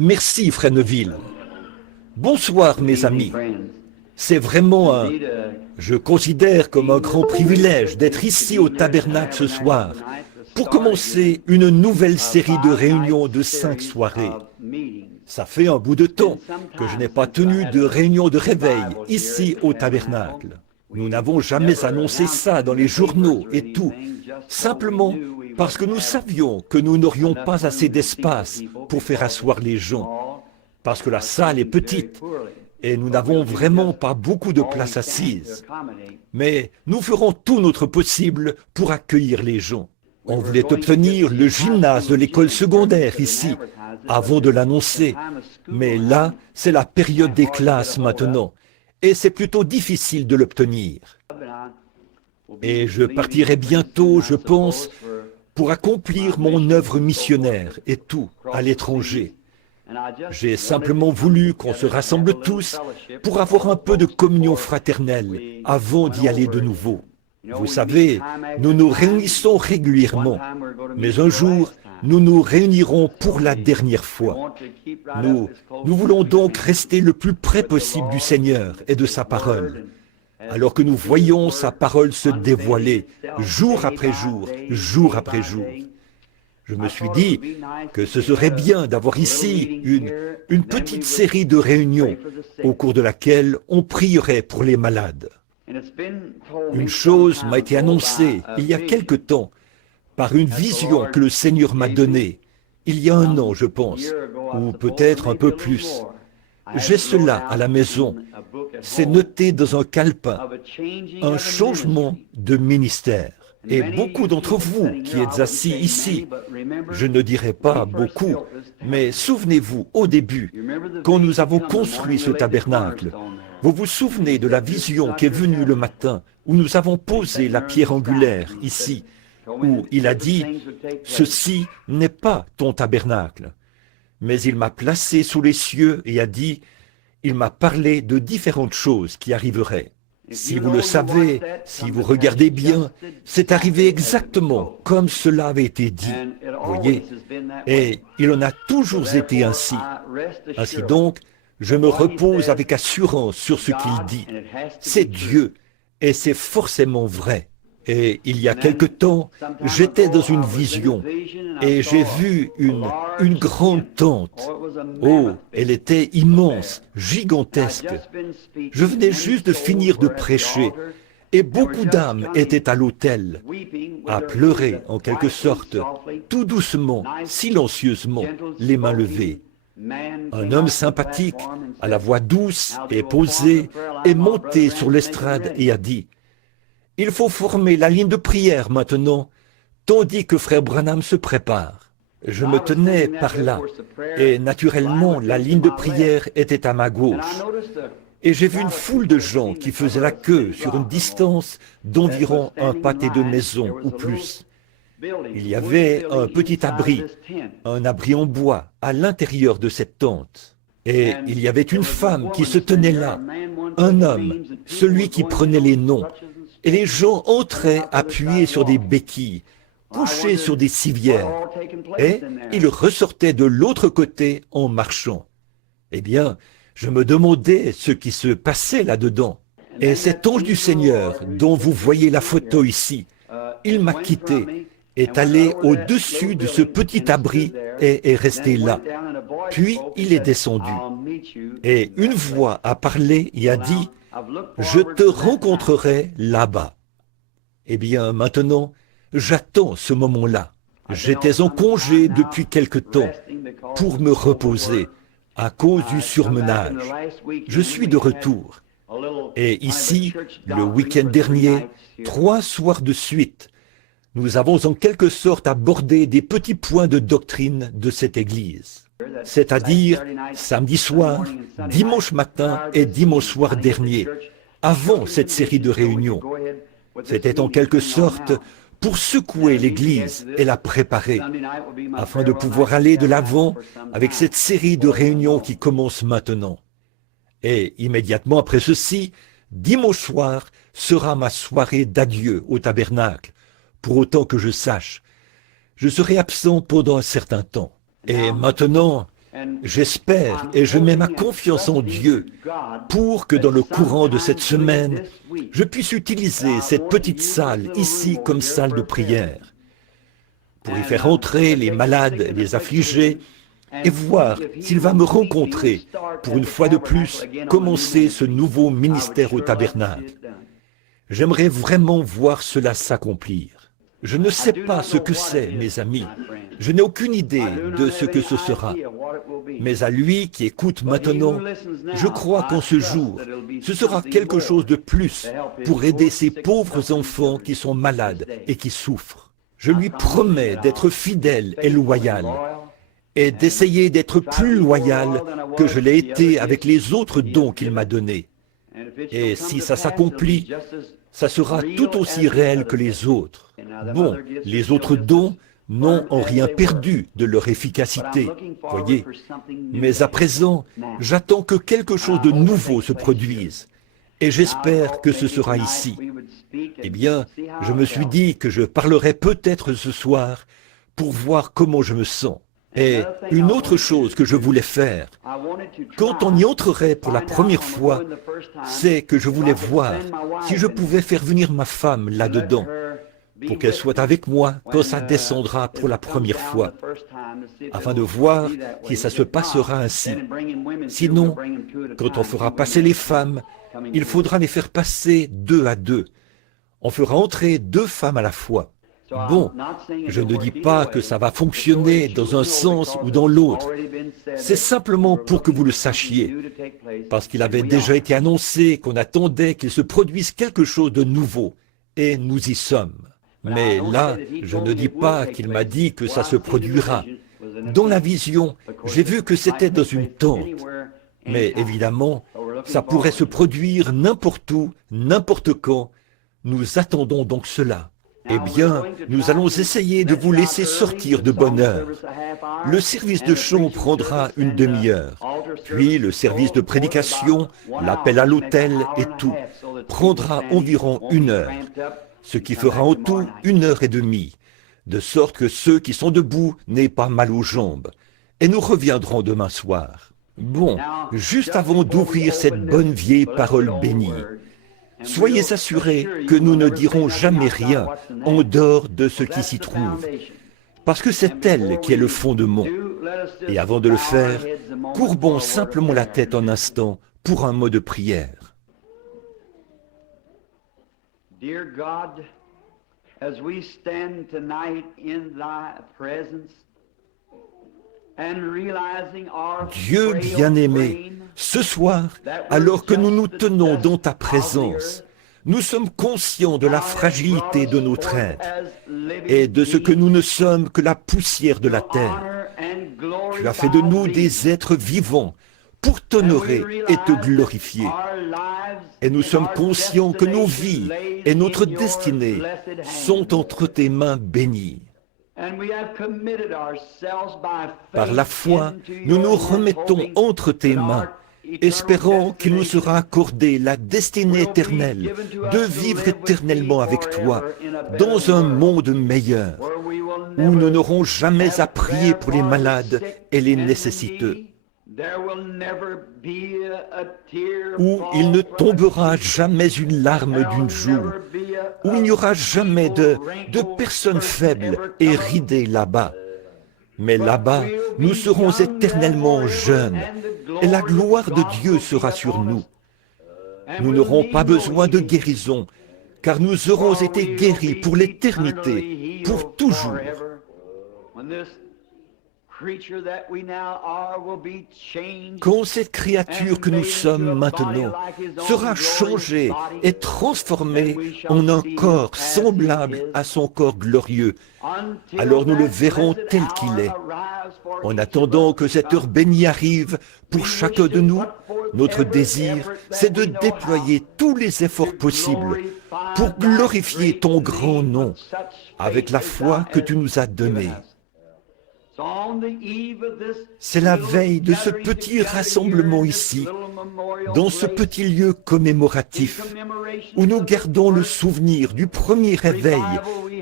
Merci, Frère Neville. Bonsoir, mes amis. C'est vraiment je considère comme un grand privilège d'être ici au Tabernacle ce soir pour commencer une nouvelle série de réunions de 5 soirées. Ça fait un bout de temps que je n'ai pas tenu de réunion de réveil ici au Tabernacle. Nous n'avons jamais annoncé ça dans les journaux et tout, simplement parce que nous savions que nous n'aurions pas assez d'espace pour faire asseoir les gens, parce que la salle est petite et nous n'avons vraiment pas beaucoup de place assise. Mais nous ferons tout notre possible pour accueillir les gens. On voulait obtenir le gymnase de l'école secondaire ici, avant de l'annoncer. Mais là, c'est la période des classes maintenant, et c'est plutôt difficile de l'obtenir. Et je partirai bientôt, je pense, pour accomplir mon œuvre missionnaire et tout, à l'étranger. J'ai simplement voulu qu'on se rassemble tous pour avoir un peu de communion fraternelle avant d'y aller de nouveau. Vous savez, nous nous réunissons régulièrement, mais un jour, nous nous réunirons pour la dernière fois. Nous voulons donc rester le plus près possible du Seigneur et de sa parole, alors que nous voyons sa parole se dévoiler jour après jour, jour après jour. Je me suis dit que ce serait bien d'avoir ici une petite série de réunions au cours de laquelle on prierait pour les malades. Une chose m'a été annoncée il y a quelque temps par une vision que le Seigneur m'a donnée, il y a un an je pense, ou peut-être un peu plus. J'ai cela à la maison, c'est noté dans un calepin, un changement de ministère. Et beaucoup d'entre vous qui êtes assis ici, je ne dirai pas beaucoup, mais souvenez-vous, au début, quand nous avons construit ce tabernacle, vous vous souvenez de la vision qui est venue le matin, où nous avons posé la pierre angulaire ici, où il a dit « Ceci n'est pas ton tabernacle ». Mais il m'a placé sous les cieux et a dit « Il m'a parlé de différentes choses qui arriveraient ». Si vous le savez, si vous regardez bien, c'est arrivé exactement comme cela avait été dit, voyez, et il en a toujours été ainsi. Ainsi donc, je me repose avec assurance sur ce qu'il dit. C'est Dieu, et c'est forcément vrai. Et il y a quelque temps, j'étais dans une vision, et j'ai vu une grande tente. Oh, elle était immense, gigantesque. Je venais juste de finir de prêcher, et beaucoup d'âmes étaient à l'autel, à pleurer en quelque sorte, tout doucement, silencieusement, les mains levées. Un homme sympathique, à la voix douce et posée, est monté sur l'estrade et a dit « Il faut former la ligne de prière maintenant, tandis que frère Branham se prépare. » Je me tenais par là, et naturellement la ligne de prière était à ma gauche. Et j'ai vu une foule de gens qui faisaient la queue sur une distance d'environ un pâté de maison ou plus. Il y avait un petit abri, un abri en bois, à l'intérieur de cette tente. Et il y avait une femme qui se tenait là, un homme, celui qui prenait les noms. Et les gens entraient appuyés sur des béquilles, couchés sur des civières, et ils ressortaient de l'autre côté en marchant. Eh bien, je me demandais ce qui se passait là-dedans. Et cet ange du Seigneur, dont vous voyez la photo ici, il m'a quitté, est allé au-dessus de ce petit abri et est resté là. Puis il est descendu. Et une voix a parlé et a dit « Je te rencontrerai là-bas ». Eh bien, maintenant, j'attends ce moment-là. J'étais en congé depuis quelque temps pour me reposer à cause du surmenage. Je suis de retour. Et ici, le week-end dernier, 3 soirs de suite, nous avons en quelque sorte abordé des petits points de doctrine de cette Église. C'est-à-dire samedi soir, dimanche matin et dimanche soir dernier, avant cette série de réunions. C'était en quelque sorte pour secouer l'Église et la préparer, afin de pouvoir aller de l'avant avec cette série de réunions qui commence maintenant. Et immédiatement après ceci, dimanche soir sera ma soirée d'adieu au tabernacle, pour autant que je sache. Je serai absent pendant un certain temps. Et maintenant, J'espère et je mets ma confiance en Dieu pour que dans le courant de cette semaine, je puisse utiliser cette petite salle ici comme salle de prière pour y faire entrer les malades, les affligés, et voir s'il va me rencontrer pour une fois de plus commencer ce nouveau ministère au tabernacle. J'aimerais vraiment voir cela s'accomplir. Je ne sais pas ce que c'est, mes amis. Je n'ai aucune idée de ce que ce sera. Mais à lui qui écoute maintenant, je crois qu'en ce jour, ce sera quelque chose de plus pour aider ces pauvres enfants qui sont malades et qui souffrent. Je lui promets d'être fidèle et loyal, et d'essayer d'être plus loyal que je l'ai été avec les autres dons qu'il m'a donnés. Et si ça s'accomplit, ça sera tout aussi réel que les autres. Bon, les autres dons n'ont en rien perdu de leur efficacité, voyez. Mais à présent, j'attends que quelque chose de nouveau se produise. Et j'espère que ce sera ici. Eh bien, je me suis dit que je parlerai peut-être ce soir pour voir comment je me sens. Et une autre chose que je voulais faire, quand on y entrerait pour la première fois, c'est que je voulais voir si je pouvais faire venir ma femme là-dedans, pour qu'elle soit avec moi quand ça descendra pour la première fois, afin de voir si ça se passera ainsi. Sinon, quand on fera passer les femmes, il faudra les faire passer 2 à 2. On fera entrer 2 femmes à la fois. Bon, je ne dis pas que ça va fonctionner dans un sens ou dans l'autre. C'est simplement pour que vous le sachiez, parce qu'il avait déjà été annoncé qu'on attendait qu'il se produise quelque chose de nouveau, et nous y sommes. Mais là, je ne dis pas qu'il m'a dit que ça se produira. Dans la vision, j'ai vu que c'était dans une tente. Mais évidemment, ça pourrait se produire n'importe où, n'importe quand. Nous attendons donc cela. Eh bien, nous allons essayer de vous laisser sortir de bonne heure. Le service de chant prendra une demi-heure. Puis le service de prédication, l'appel à l'autel et tout prendra environ 1 heure. Ce qui fera en tout 1h30, de sorte que ceux qui sont debout n'aient pas mal aux jambes. Et nous reviendrons demain soir. Bon, juste avant d'ouvrir cette bonne vieille parole bénie, soyez assurés que nous ne dirons jamais rien en dehors de ce qui s'y trouve, parce que c'est elle qui est le fondement. Et avant de le faire, courbons simplement la tête un instant pour un mot de prière. Dear God, as we stand tonight in thy presence and realizing our Dieu bien-aimé, ce soir, alors que nous nous tenons dans ta présence, nous sommes conscients de la fragilité de notre être et de ce que nous ne sommes que la poussière de la terre. Tu as fait de nous des êtres vivants pour t'honorer et te glorifier. Et nous sommes conscients que nos vies et notre destinée sont entre tes mains bénies. Par la foi, nous nous remettons entre tes mains, espérant qu'il nous sera accordé la destinée éternelle de vivre éternellement avec toi dans un monde meilleur, où nous n'aurons jamais à prier pour les malades et les nécessiteux, où il ne tombera jamais une larme d'une joue, où il n'y aura jamais de personnes faibles et ridées là-bas. Mais là-bas, nous serons éternellement jeunes, et la gloire de Dieu sera sur nous. Nous n'aurons pas besoin de guérison, car nous aurons été guéris pour l'éternité, pour toujours. Quand cette créature que nous sommes maintenant sera changée et transformée en un corps semblable à son corps glorieux, alors nous le verrons tel qu'il est. En attendant que cette heure bénie arrive pour chacun de nous, notre désir, c'est de déployer tous les efforts possibles pour glorifier ton grand nom avec la foi que tu nous as donnée. C'est la veille de ce petit rassemblement ici, dans ce petit lieu commémoratif, où nous gardons le souvenir du premier réveil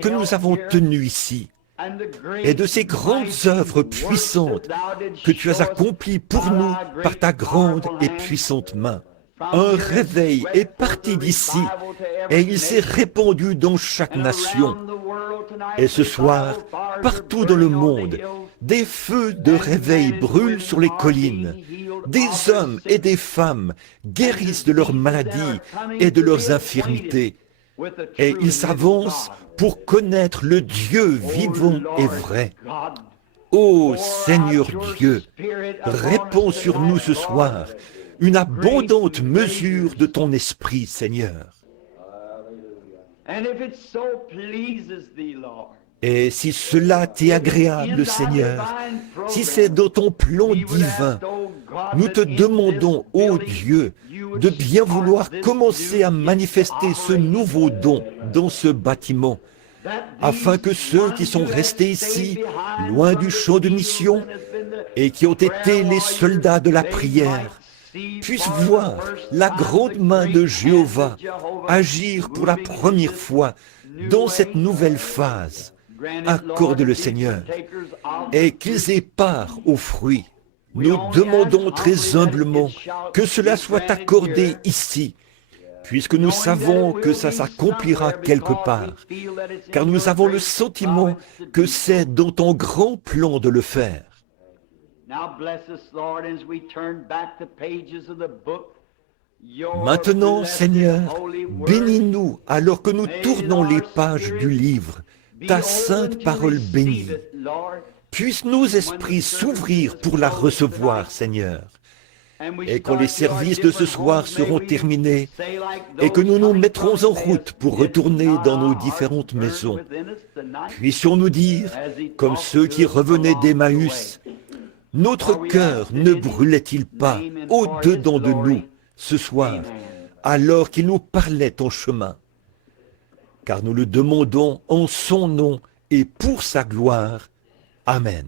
que nous avons tenu ici. et de ces grandes œuvres puissantes que tu as accomplies pour nous par ta grande et puissante main. Un réveil est parti d'ici et il s'est répandu dans chaque nation. Et ce soir, partout dans le monde, des feux de réveil brûlent sur les collines. Des hommes et des femmes guérissent de leurs maladies et de leurs infirmités. Et ils s'avancent pour connaître le Dieu vivant et vrai. Ô Seigneur Dieu, répands sur nous ce soir une abondante mesure de ton esprit, Seigneur. Et si cela t'est agréable, Seigneur, si c'est dans ton plan divin, nous te demandons, ô Dieu, de bien vouloir commencer à manifester ce nouveau don dans ce bâtiment, afin que ceux qui sont restés ici, loin du champ de mission, et qui ont été les soldats de la prière, puissent voir la grande main de Jéhovah agir pour la première fois dans cette nouvelle phase. Accorde-le, Seigneur, et qu'ils aient part aux fruits. Nous demandons très humblement que cela soit accordé ici, puisque nous savons que ça s'accomplira quelque part, car nous avons le sentiment que c'est dans ton grand plan de le faire. Maintenant, Seigneur, bénis-nous alors que nous tournons les pages du livre, ta sainte parole bénie. Puissent nos esprits s'ouvrir pour la recevoir, Seigneur. Et quand les services de ce soir seront terminés, et que nous nous mettrons en route pour retourner dans nos différentes maisons, puissions-nous dire, comme ceux qui revenaient d'Emmaüs, notre cœur ne brûlait-il pas au-dedans de nous ce soir, alors qu'il nous parlait en chemin? Car nous le demandons en son nom et pour sa gloire. Amen.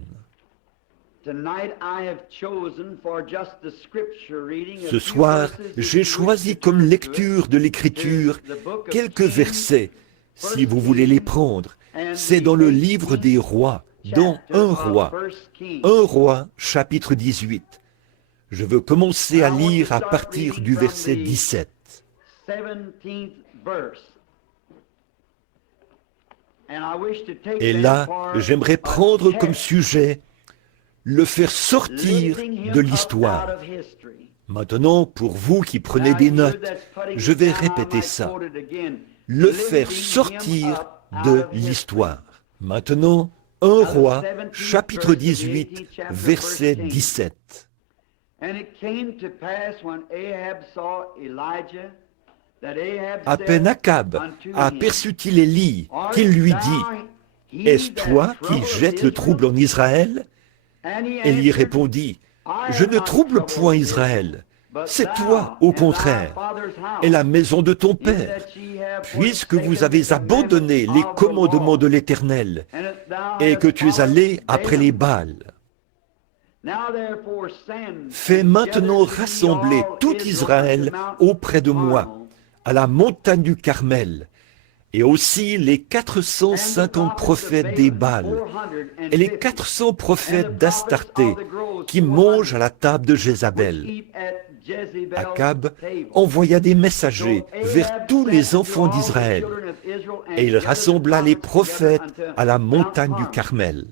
Ce soir, j'ai choisi comme lecture de l'Écriture quelques versets, si vous voulez les prendre. C'est dans le livre des rois, dans 1 roi, chapitre 18. Je veux commencer à lire à partir du verset 17. Et là, j'aimerais prendre comme sujet le faire sortir de l'histoire. Maintenant, pour vous qui prenez des notes, je vais répéter ça. Le faire sortir de l'histoire. Maintenant, 1 roi, chapitre 18, verset 17. À peine Akab aperçut-il Élie, qu'il lui dit, « Est-ce toi qui jettes le trouble en Israël ?» Élie répondit, « Je ne trouble point Israël, c'est toi, au contraire, et la maison de ton père, puisque vous avez abandonné les commandements de l'Éternel, et que tu es allé après les Baals. Fais maintenant rassembler tout Israël auprès de moi, à la montagne du Carmel, et aussi les 450 prophètes des Baals, et les 400 prophètes d'Astarté, qui mangent à la table de Jézabel. » Akab envoya des messagers vers tous les enfants d'Israël, et il rassembla les prophètes à la montagne du Carmel.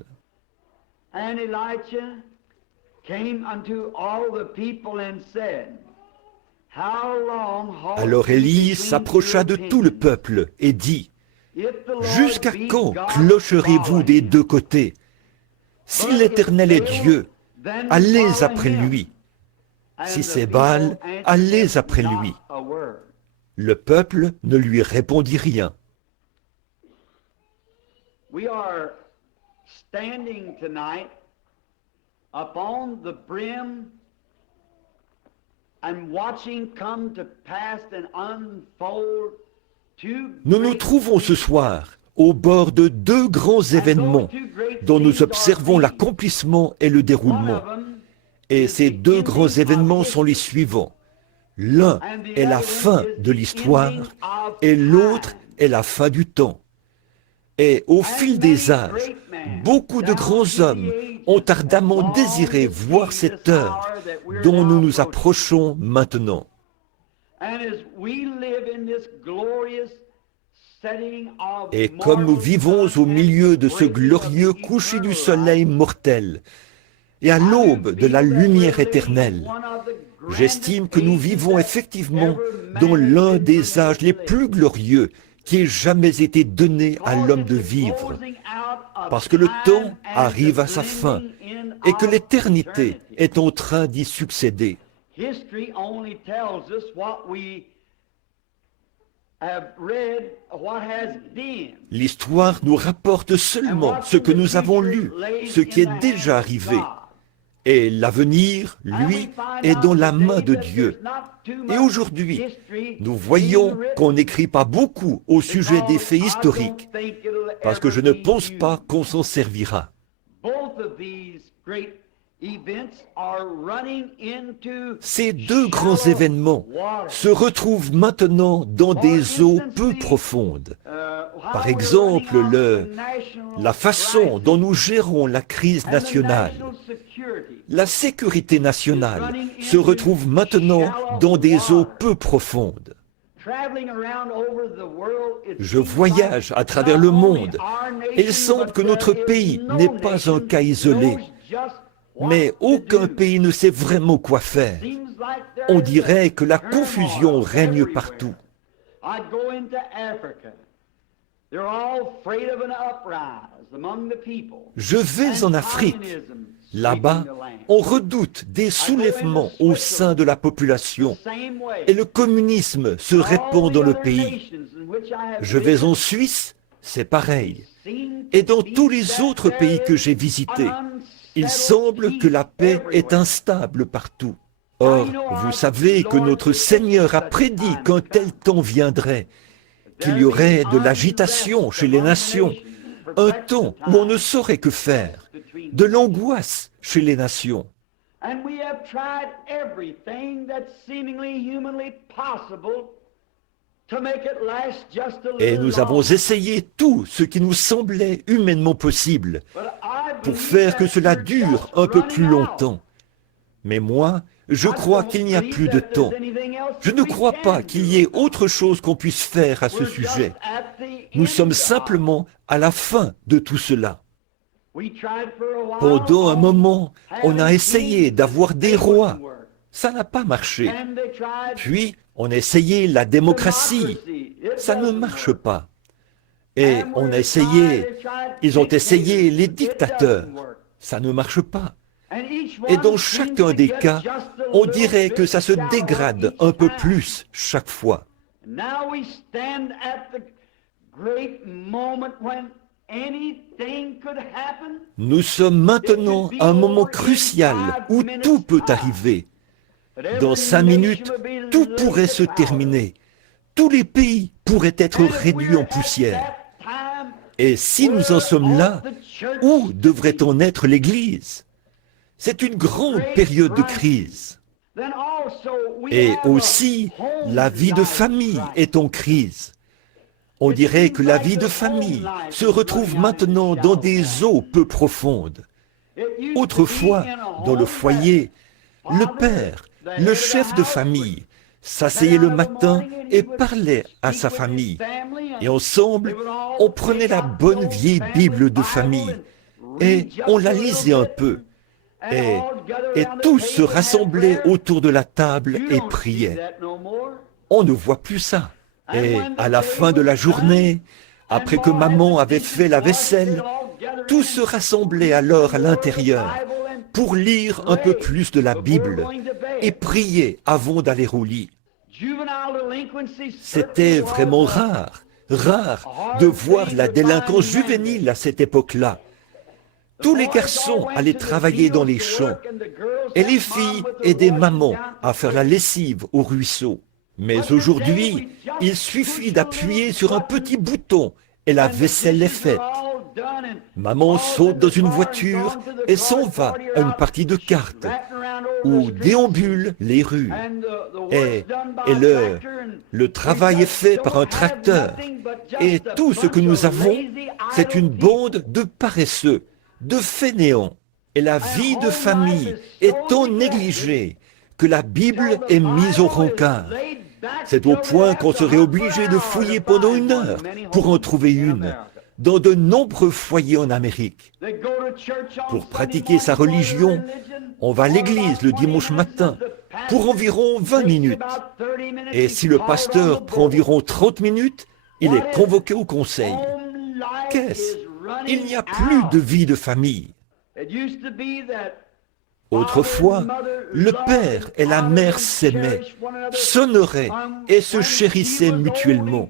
Alors Élie s'approcha de tout le peuple et dit, « Jusqu'à quand clocherez-vous des deux côtés? Si l'Éternel est Dieu, allez après lui. Si c'est Baal, allez après lui. » Le peuple ne lui répondit rien. We are standing tonight upon the brim and watching come to pass and unfold two Nous nous trouvons ce soir au bord de deux grands événements dont nous observons l'accomplissement et le déroulement. Et ces deux grands événements sont les suivants. L'un est la fin de l'histoire et l'autre est la fin du temps. Et au fil des âges, Beaucoup de grands hommes ont ardemment désiré voir cette heure dont nous nous approchons maintenant. Et comme nous vivons au milieu de ce glorieux coucher du soleil mortel et à l'aube de la lumière éternelle, j'estime que nous vivons effectivement dans l'un des âges les plus glorieux qui ait jamais été donné à l'homme de vivre, parce que le temps arrive à sa fin et que l'éternité est en train d'y succéder. L'histoire nous rapporte seulement ce que nous avons lu, ce qui est déjà arrivé. Et l'avenir, lui, est dans la main de Dieu. Et aujourd'hui, nous voyons qu'on n'écrit pas beaucoup au sujet des faits historiques, parce que je ne pense pas qu'on s'en servira. Ces deux grands événements se retrouvent maintenant dans des eaux peu profondes. Par exemple, la façon dont nous gérons la crise nationale. La sécurité nationale se retrouve maintenant dans des eaux peu profondes. Je voyage à travers le monde et il semble que notre pays n'est pas un cas isolé. Mais aucun pays ne sait vraiment quoi faire. On dirait que la confusion règne partout. Je vais en Afrique. Là-bas, on redoute des soulèvements au sein de la population et le communisme se répand dans le pays. Je vais en Suisse, c'est pareil. Et dans tous les autres pays que j'ai visités, il semble que la paix est instable partout. Or, vous savez que notre Seigneur a prédit qu'un tel temps viendrait, qu'il y aurait de l'agitation chez les nations, un temps où on ne saurait que faire, de l'angoisse chez les nations. Et nous avons essayé tout ce qui nous semblait humainement possible pour faire que cela dure un peu plus longtemps. Mais moi, je crois qu'il n'y a plus de temps. Je ne crois pas qu'il y ait autre chose qu'on puisse faire à ce sujet. Nous sommes simplement à la fin de tout cela. Pendant un moment, on a essayé d'avoir des rois. Ça n'a pas marché. Puis, on a essayé la démocratie. Ça ne marche pas. Et on a essayé, ils ont essayé les dictateurs. Ça ne marche pas. Et dans chacun des cas, on dirait que ça se dégrade un peu plus chaque fois. Nous sommes maintenant à un moment crucial où tout peut arriver. Dans 5 minutes, tout pourrait se terminer. Tous les pays pourraient être réduits en poussière. Et si nous en sommes là, où devrait-on être l'Église? C'est une grande période de crise. Et aussi, la vie de famille est en crise. On dirait que la vie de famille se retrouve maintenant dans des eaux peu profondes. Autrefois, dans le foyer, le père, le chef de famille, s'asseyait le matin et parlait à sa famille. Et ensemble, on prenait la bonne vieille Bible de famille et on la lisait un peu. Et tous se rassemblaient autour de la table et priaient. On ne voit plus ça. Et à la fin de la journée, après que maman avait fait la vaisselle, tous se rassemblaient alors à l'intérieur pour lire un peu plus de la Bible et prier avant d'aller au lit. C'était vraiment rare de voir la délinquance juvénile à cette époque-là. Tous les garçons allaient travailler dans les champs et les filles aidaient maman à faire la lessive au ruisseau. Mais aujourd'hui, il suffit d'appuyer sur un petit bouton et la vaisselle est faite. Maman saute dans une voiture et s'en va à une partie de cartes. où déambulent les rues. Et le travail est fait par un tracteur. Et tout ce que nous avons, c'est une bande de paresseux, de fainéants. Et la vie de famille est tant négligée que la Bible est mise au rencard. C'est au point qu'on serait obligé de fouiller pendant 1 heure pour en trouver une dans de nombreux foyers en Amérique. Pour pratiquer sa religion, on va à l'église le dimanche matin pour environ 20 minutes. Et si le pasteur prend environ 30 minutes, il est convoqué au conseil. Qu'est-ce? Il n'y a plus de vie de famille. Autrefois, le père et la mère s'aimaient, s'honoraient et se chérissaient mutuellement.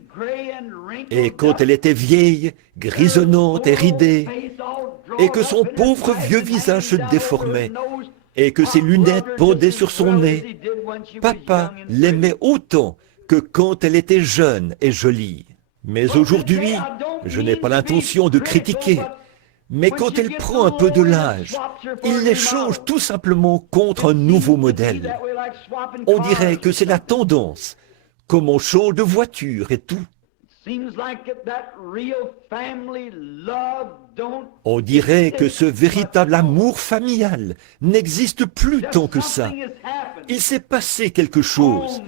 Et quand elle était vieille, grisonnante et ridée, et que son pauvre vieux visage se déformait, et que ses lunettes pendaient sur son nez, papa l'aimait autant que quand elle était jeune et jolie. Mais aujourd'hui, je n'ai pas l'intention de critiquer, mais quand elle prend un peu de l'âge, il les change tout simplement contre un nouveau modèle. On dirait que c'est la tendance, comme on change de voiture et tout. On dirait que ce véritable amour familial n'existe plus tant que ça. Il s'est passé quelque chose.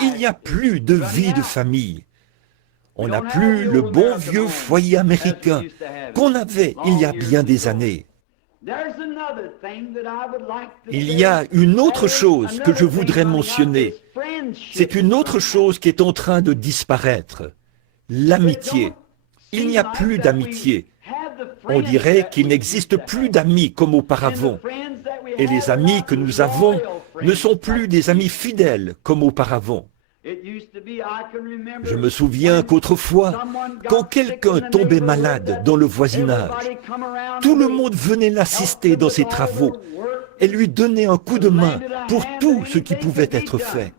Il n'y a plus de vie de famille. On n'a plus le bon vieux foyer américain qu'on avait il y a bien des années. Il y a une autre chose que je voudrais mentionner. C'est une autre chose qui est en train de disparaître. L'amitié. Il n'y a plus d'amitié. On dirait qu'il n'existe plus d'amis comme auparavant. Et les amis que nous avons ne sont plus des amis fidèles comme auparavant. Je me souviens qu'autrefois, quand quelqu'un tombait malade dans le voisinage, tout le monde venait l'assister dans ses travaux et lui donnait un coup de main pour tout ce qui pouvait être fait.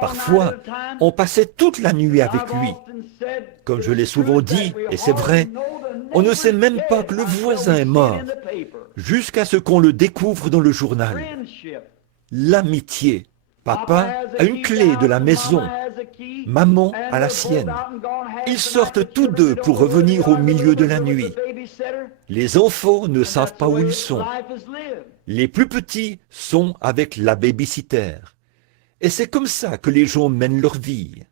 Parfois, on passait toute la nuit avec lui. Comme je l'ai souvent dit, et c'est vrai, on ne sait même pas que le voisin est mort, jusqu'à ce qu'on le découvre dans le journal. L'amitié. Papa a une clé de la maison, maman a la sienne. Ils sortent tous deux pour revenir au milieu de la nuit. Les enfants ne savent pas où ils sont. Les plus petits sont avec la babysitter. Et c'est comme ça que les gens mènent leur vie.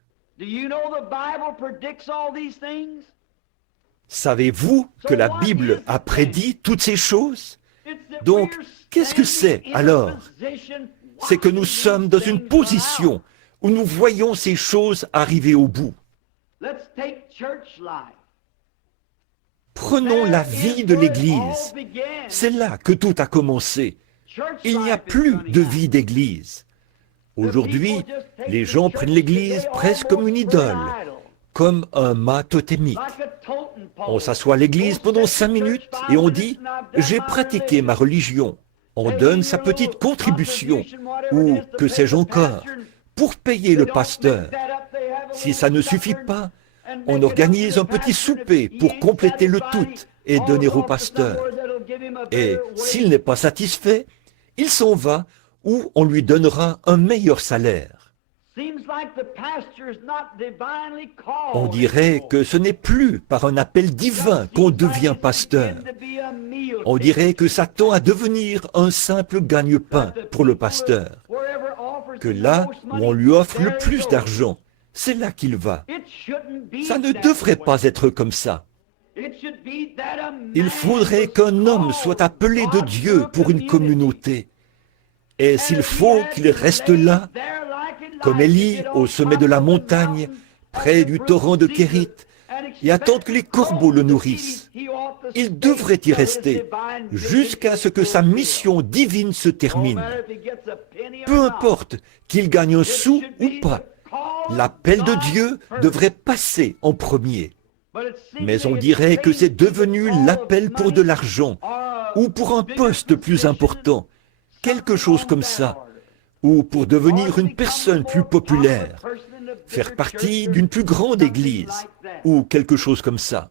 Savez-vous que la Bible a prédit toutes ces choses? Donc, qu'est-ce que c'est alors? C'est que nous sommes dans une position où nous voyons ces choses arriver au bout. Prenons la vie de l'Église. C'est là que tout a commencé. Il n'y a plus de vie d'Église. Aujourd'hui, les gens prennent l'Église presque comme une idole, comme un mât totémique. On s'assoit à l'Église pendant 5 minutes et on dit « J'ai pratiqué ma religion ». On donne sa petite contribution, ou que sais-je encore, pour payer le pasteur. Si ça ne suffit pas, on organise un petit souper pour compléter le tout et donner au pasteur. Et s'il n'est pas satisfait, il s'en va ou on lui donnera un meilleur salaire. On dirait que ce n'est plus par un appel divin qu'on devient pasteur. On dirait que ça tend à devenir un simple gagne-pain pour le pasteur. Que là où on lui offre le plus d'argent, c'est là qu'il va. Ça ne devrait pas être comme ça. Il faudrait qu'un homme soit appelé de Dieu pour une communauté. Et s'il faut qu'il reste là, comme Élie au sommet de la montagne, près du torrent de Kérit, et attendre que les corbeaux le nourrissent. Il devrait y rester jusqu'à ce que sa mission divine se termine. Peu importe qu'il gagne un sou ou pas, l'appel de Dieu devrait passer en premier. Mais on dirait que c'est devenu l'appel pour de l'argent ou pour un poste plus important, quelque chose comme ça, ou pour devenir une personne plus populaire, faire partie d'une plus grande église, ou quelque chose comme ça.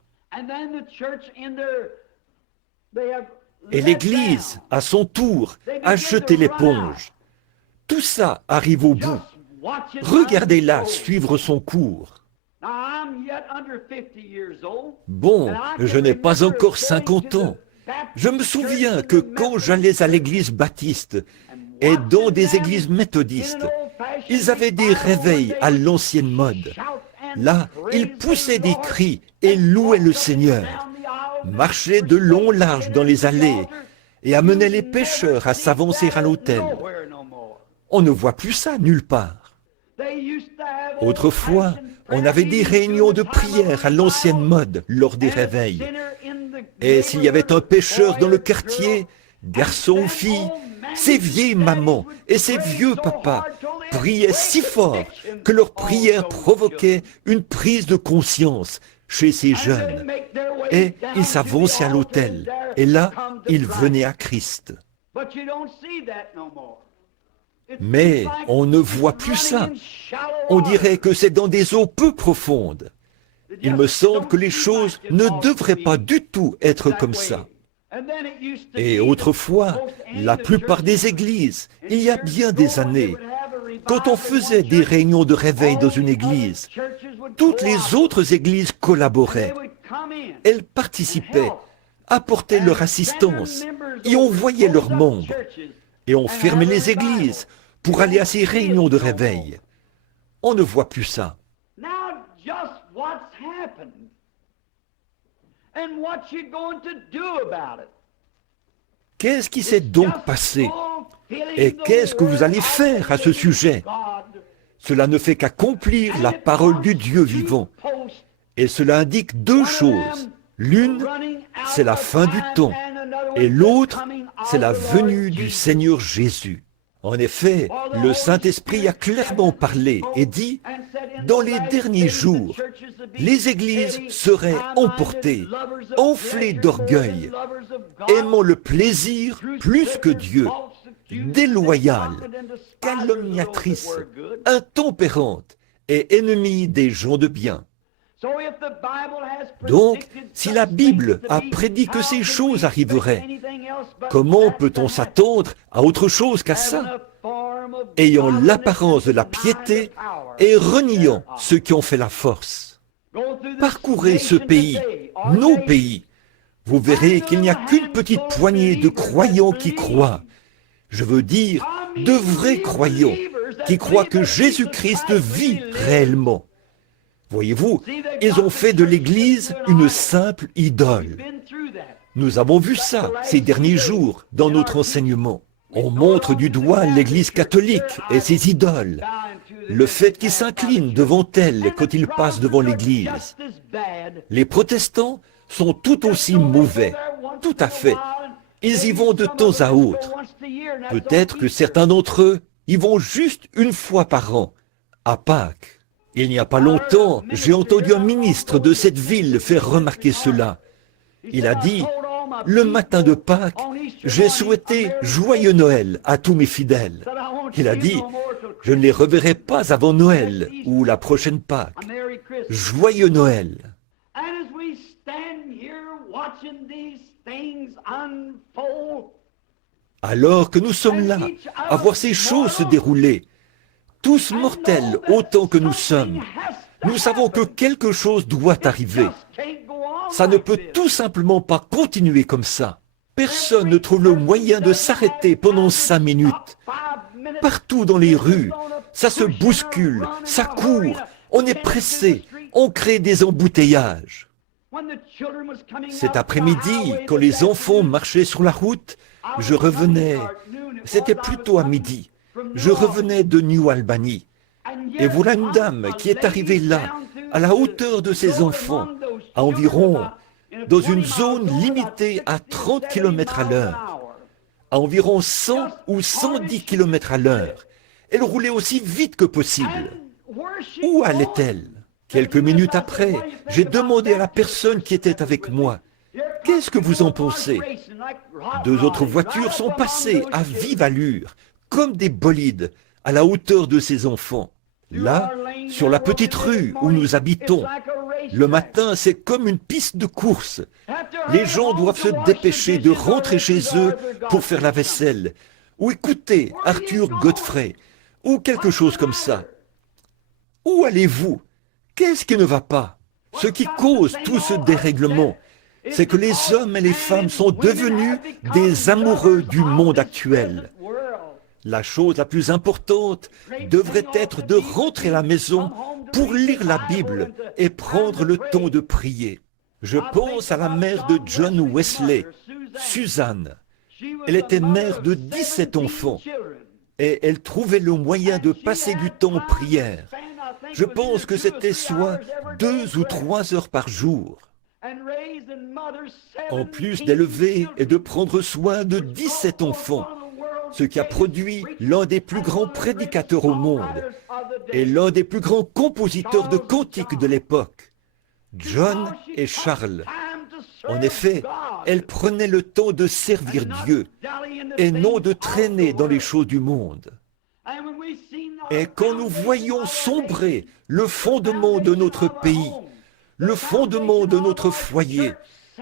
Et l'Église, à son tour, a jeté l'éponge. Tout ça arrive au bout. Regardez-la suivre son cours. Bon, je n'ai pas encore 50 ans. Je me souviens que quand j'allais à l'église baptiste et dans des églises méthodistes, ils avaient des réveils à l'ancienne mode. Là, ils poussaient des cris et louaient le Seigneur, marchaient de long large dans les allées et amenaient les pécheurs à s'avancer à l'autel. On ne voit plus ça nulle part. Autrefois, on avait des réunions de prière à l'ancienne mode lors des réveils. Et s'il y avait un pécheur dans le quartier, garçon ou fille, ces vieilles mamans et ces vieux papas priaient si fort que leur prière provoquait une prise de conscience chez ces jeunes. Et ils s'avançaient à l'autel. Et là, ils venaient à Christ. Mais on ne voit plus ça. On dirait que c'est dans des eaux peu profondes. Il me semble que les choses ne devraient pas du tout être comme ça. Et autrefois, la plupart des églises, il y a bien des années, quand on faisait des réunions de réveil dans une église, toutes les autres églises collaboraient. Elles participaient, apportaient leur assistance, y envoyaient leurs membres. Et on fermait les églises pour aller à ces réunions de réveil. On ne voit plus ça. Qu'est-ce qui s'est donc passé? Et qu'est-ce que vous allez faire à ce sujet? Cela ne fait qu'accomplir la parole du Dieu vivant. Et cela indique deux choses. L'une, c'est la fin du temps. Et l'autre, c'est la venue du Seigneur Jésus. En effet, le Saint-Esprit a clairement parlé et dit, dans les derniers jours, les églises seraient emportées, enflées d'orgueil, aimant le plaisir plus que Dieu, déloyales, calomniatrices, intempérantes et ennemies des gens de bien. Donc, si la Bible a prédit que ces choses arriveraient, comment peut-on s'attendre à autre chose qu'à ça, ayant l'apparence de la piété et reniant ceux qui ont fait la force? Parcourez ce pays, nos pays. Vous verrez qu'il n'y a qu'une petite poignée de croyants qui croient. Je veux dire, de vrais croyants, qui croient que Jésus-Christ vit réellement. Voyez-vous, ils ont fait de l'Église une simple idole. Nous avons vu ça ces derniers jours dans notre enseignement. On montre du doigt l'Église catholique et ses idoles. Le fait qu'ils s'inclinent devant elle quand ils passent devant l'Église. Les protestants sont tout aussi mauvais, tout à fait. Ils y vont de temps à autre. Peut-être que certains d'entre eux y vont juste une fois par an, à Pâques. Il n'y a pas longtemps, j'ai entendu un ministre de cette ville faire remarquer cela. Il a dit, « Le matin de Pâques, j'ai souhaité joyeux Noël à tous mes fidèles. » Il a dit, « Je ne les reverrai pas avant Noël ou la prochaine Pâques. Joyeux Noël. » Alors que nous sommes là, à voir ces choses se dérouler, tous mortels autant que nous sommes, nous savons que quelque chose doit arriver. Ça ne peut tout simplement pas continuer comme ça. Personne ne trouve le moyen de s'arrêter pendant 5 minutes. Partout dans les rues, ça se bouscule, ça court, on est pressé, on crée des embouteillages. Cet après-midi, quand les enfants marchaient sur la route, je revenais, c'était plutôt à midi, je revenais de New Albany. Et voilà une dame qui est arrivée là, à la hauteur de ses enfants, à environ, dans une zone limitée à 30 km à l'heure, à environ 100 ou 110 km à l'heure. Elle roulait aussi vite que possible. Où allait-elle? Quelques minutes après, j'ai demandé à la personne qui était avec moi, « Qu'est-ce que vous en pensez ?» 2 autres voitures sont passées à vive allure, comme des bolides, à la hauteur de ses enfants. Là, sur la petite rue où nous habitons, le matin, c'est comme une piste de course. les gens doivent se dépêcher de rentrer chez eux pour faire la vaisselle, ou écouter Arthur Godfrey, ou quelque chose comme ça. Où allez-vous? Qu'est-ce qui ne va pas? Ce qui cause tout ce dérèglement, c'est que les hommes et les femmes sont devenus des amoureux du monde actuel. La chose la plus importante devrait être de rentrer à la maison pour lire la Bible et prendre le temps de prier. Je pense à la mère de John Wesley, Suzanne. Elle était mère de 17 enfants et elle trouvait le moyen de passer du temps en prière. Je pense que c'était soit 2 ou 3 heures par jour. En plus d'élever et de prendre soin de 17 enfants, ce qui a produit l'un des plus grands prédicateurs au monde et l'un des plus grands compositeurs de cantiques de l'époque, John et Charles. En effet, elle prenait le temps de servir Dieu et non de traîner dans les choses du monde. Et quand nous voyons sombrer le fondement de notre pays, le fondement de notre foyer,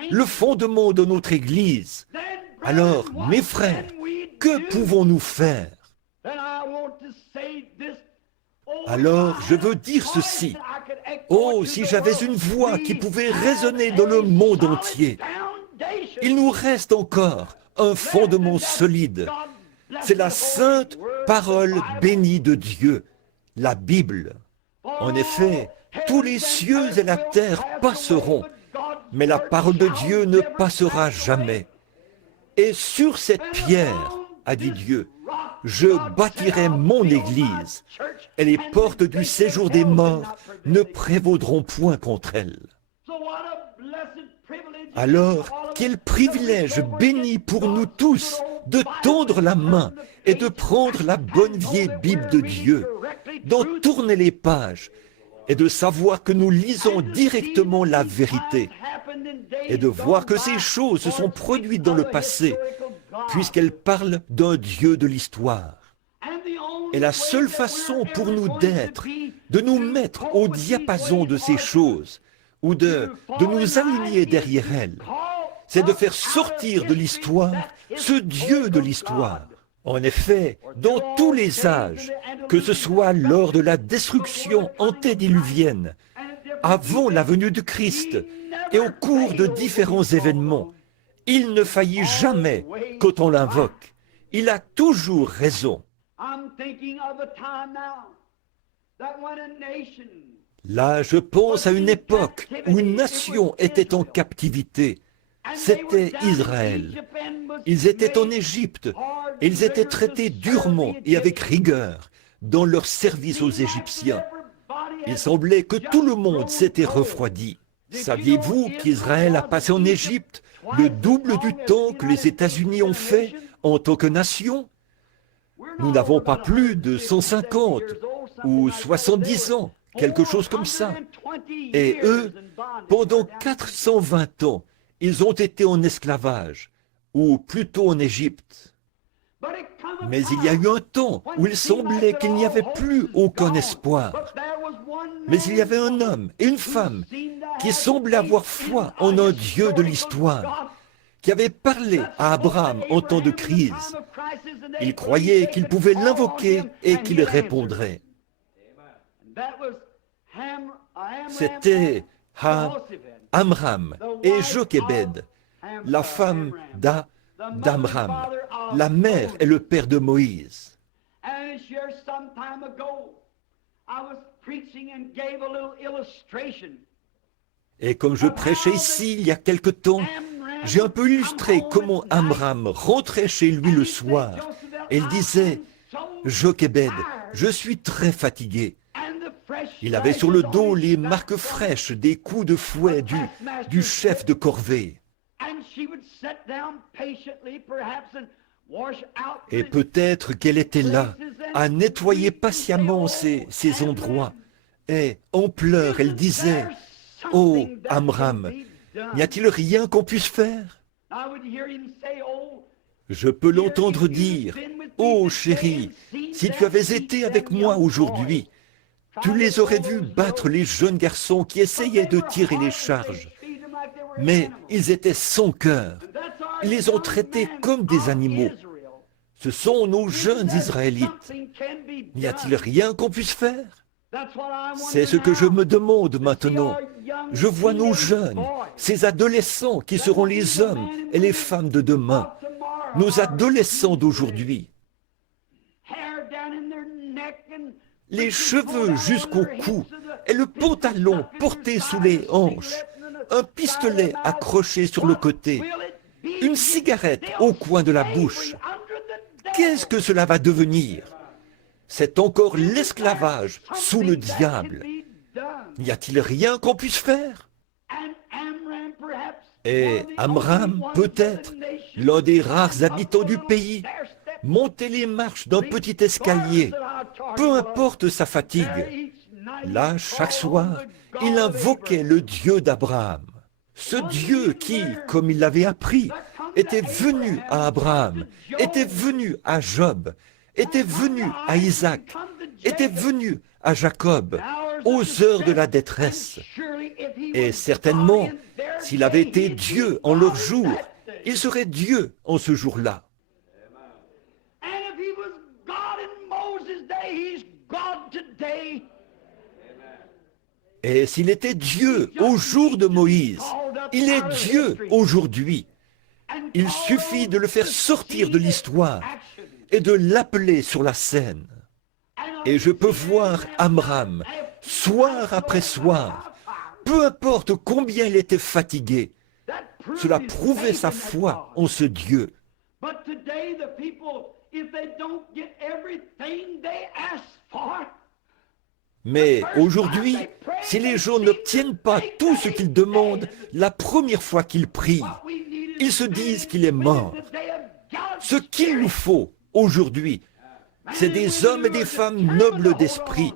le fondement de notre Église, alors, mes frères, que pouvons-nous faire? Alors, je veux dire ceci. Oh, si j'avais une voix qui pouvait résonner dans le monde entier. Il nous reste encore un fondement solide. C'est la sainte parole bénie de Dieu, la Bible. En effet, tous les cieux et la terre passeront, mais la parole de Dieu ne passera jamais. Et sur cette pierre, a dit Dieu, je bâtirai mon Église, et les portes du séjour des morts ne prévaudront point contre elle. Alors, quel privilège béni pour nous tous de tendre la main et de prendre la bonne vieille Bible de Dieu, d'en tourner les pages et de savoir que nous lisons directement la vérité et de voir que ces choses se sont produites dans le passé puisqu'elles parlent d'un Dieu de l'histoire. Et la seule façon pour nous d'être, de nous mettre au diapason de ces choses, ou de nous aligner derrière elles, c'est de faire sortir de l'histoire ce Dieu de l'histoire. En effet, dans tous les âges, que ce soit lors de la destruction antédiluvienne, avant la venue de Christ et au cours de différents événements, il ne faillit jamais quand on l'invoque. Il a toujours raison. Là, je pense à une époque où une nation était en captivité. C'était Israël. Ils étaient en Égypte et ils étaient traités durement et avec rigueur dans leur service aux Égyptiens. Il semblait que tout le monde s'était refroidi. Saviez-vous qu'Israël a passé en Égypte le double du temps que les États-Unis ont fait en tant que nation? Nous n'avons pas plus de 150 ou 70 ans, quelque chose comme ça. Et eux, pendant 420 ans, ils ont été en esclavage, ou plutôt en Égypte. Mais il y a eu un temps où il semblait qu'il n'y avait plus aucun espoir. Mais il y avait un homme et une femme qui semblaient avoir foi en un Dieu de l'histoire, qui avait parlé à Abraham en temps de crise. Ils croyaient qu'ils pouvaient l'invoquer et qu'il répondrait. C'était Amram et Jochébed, la femme d'Amram, la mère et le père de Moïse. Et comme je prêchais ici il y a quelque temps, j'ai un peu illustré comment Amram rentrait chez lui le soir et il disait « Jochébed, je suis très fatigué ». Il avait sur le dos les marques fraîches des coups de fouet du chef de corvée. Et peut-être qu'elle était là, à nettoyer patiemment ces endroits. Et en pleurs, elle disait « Oh, Amram, n'y a-t-il rien qu'on puisse faire ?» Je peux l'entendre dire « Oh, chérie, si tu avais été avec moi aujourd'hui, tu les aurais vus battre les jeunes garçons qui essayaient de tirer les charges. mais ils étaient sans cœur. Ils les ont traités comme des animaux. Ce sont nos jeunes Israélites. N'y a-t-il rien qu'on puisse faire? C'est ce que je me demande maintenant. Je vois nos jeunes, ces adolescents qui seront les hommes et les femmes de demain, nos adolescents d'aujourd'hui. Les cheveux jusqu'au cou et le pantalon porté sous les hanches, un pistolet accroché sur le côté, une cigarette au coin de la bouche. Qu'est-ce que cela va devenir? C'est encore l'esclavage sous le diable. N'y a-t-il rien qu'on puisse faire? Et Amram, peut-être, l'un des rares habitants du pays, montait les marches d'un petit escalier, peu importe sa fatigue. Là, chaque soir, il invoquait le Dieu d'Abraham. Ce Dieu qui, comme il l'avait appris, était venu à Abraham, était venu à Job, était venu à Isaac, était venu à Jacob, aux heures de la détresse. Et certainement, s'il avait été Dieu en leur jour, il serait Dieu en ce jour-là. Et s'il était Dieu au jour de Moïse, il est Dieu aujourd'hui. Il suffit de le faire sortir de l'histoire et de l'appeler sur la scène. Et je peux voir Amram, soir après soir, peu importe combien il était fatigué, cela prouvait sa foi en ce Dieu. Mais aujourd'hui, si les gens n'obtiennent pas tout ce qu'ils demandent la première fois qu'ils prient, ils se disent qu'il est mort. Ce qu'il nous faut aujourd'hui, c'est des hommes et des femmes nobles d'esprit,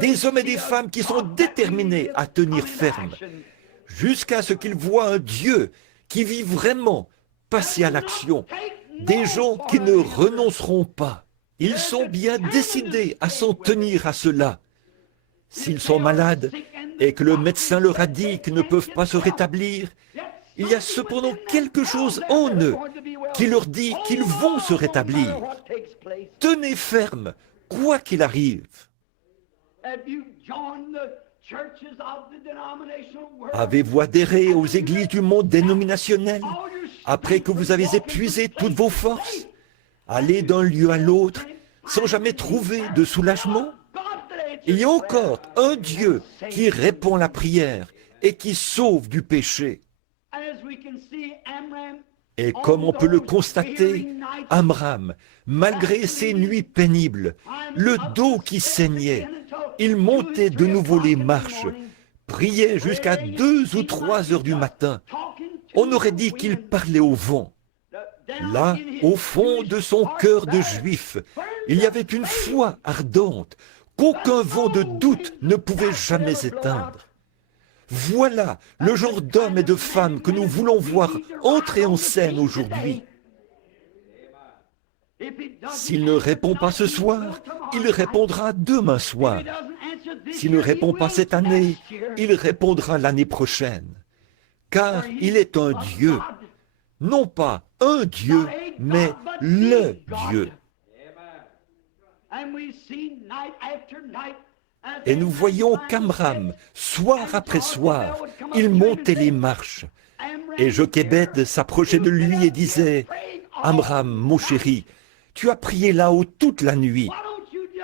des hommes et des femmes qui sont déterminés à tenir ferme, jusqu'à ce qu'ils voient un Dieu qui vit vraiment passer à l'action, des gens qui ne renonceront pas. Ils sont bien décidés à s'en tenir à cela. S'ils sont malades et que le médecin leur a dit qu'ils ne peuvent pas se rétablir, il y a cependant quelque chose en eux qui leur dit qu'ils vont se rétablir. Tenez ferme, quoi qu'il arrive. Avez-vous adhéré aux églises du monde dénominationnel après que vous avez épuisé toutes vos forces? Allez d'un lieu à l'autre sans jamais trouver de soulagement? Il y a encore un Dieu qui répond à la prière et qui sauve du péché. Et comme on peut le constater, Amram, malgré ses nuits pénibles, le dos qui saignait, il montait de nouveau les marches, priait jusqu'à 2 ou 3 heures du matin. On aurait dit qu'il parlait au vent. Là, au fond de son cœur de juif, il y avait une foi ardente qu'aucun vent de doute ne pouvait jamais éteindre. Voilà le genre d'hommes et de femmes que nous voulons voir entrer en scène aujourd'hui. S'il ne répond pas ce soir, il répondra demain soir. S'il ne répond pas cette année, il répondra l'année prochaine. Car il est un Dieu. Non pas un Dieu, mais le Dieu. Et nous voyons qu'Amram, soir après soir, il montait les marches. Et Jochébed s'approchait de lui et disait, « Amram, mon chéri, tu as prié là-haut toute la nuit.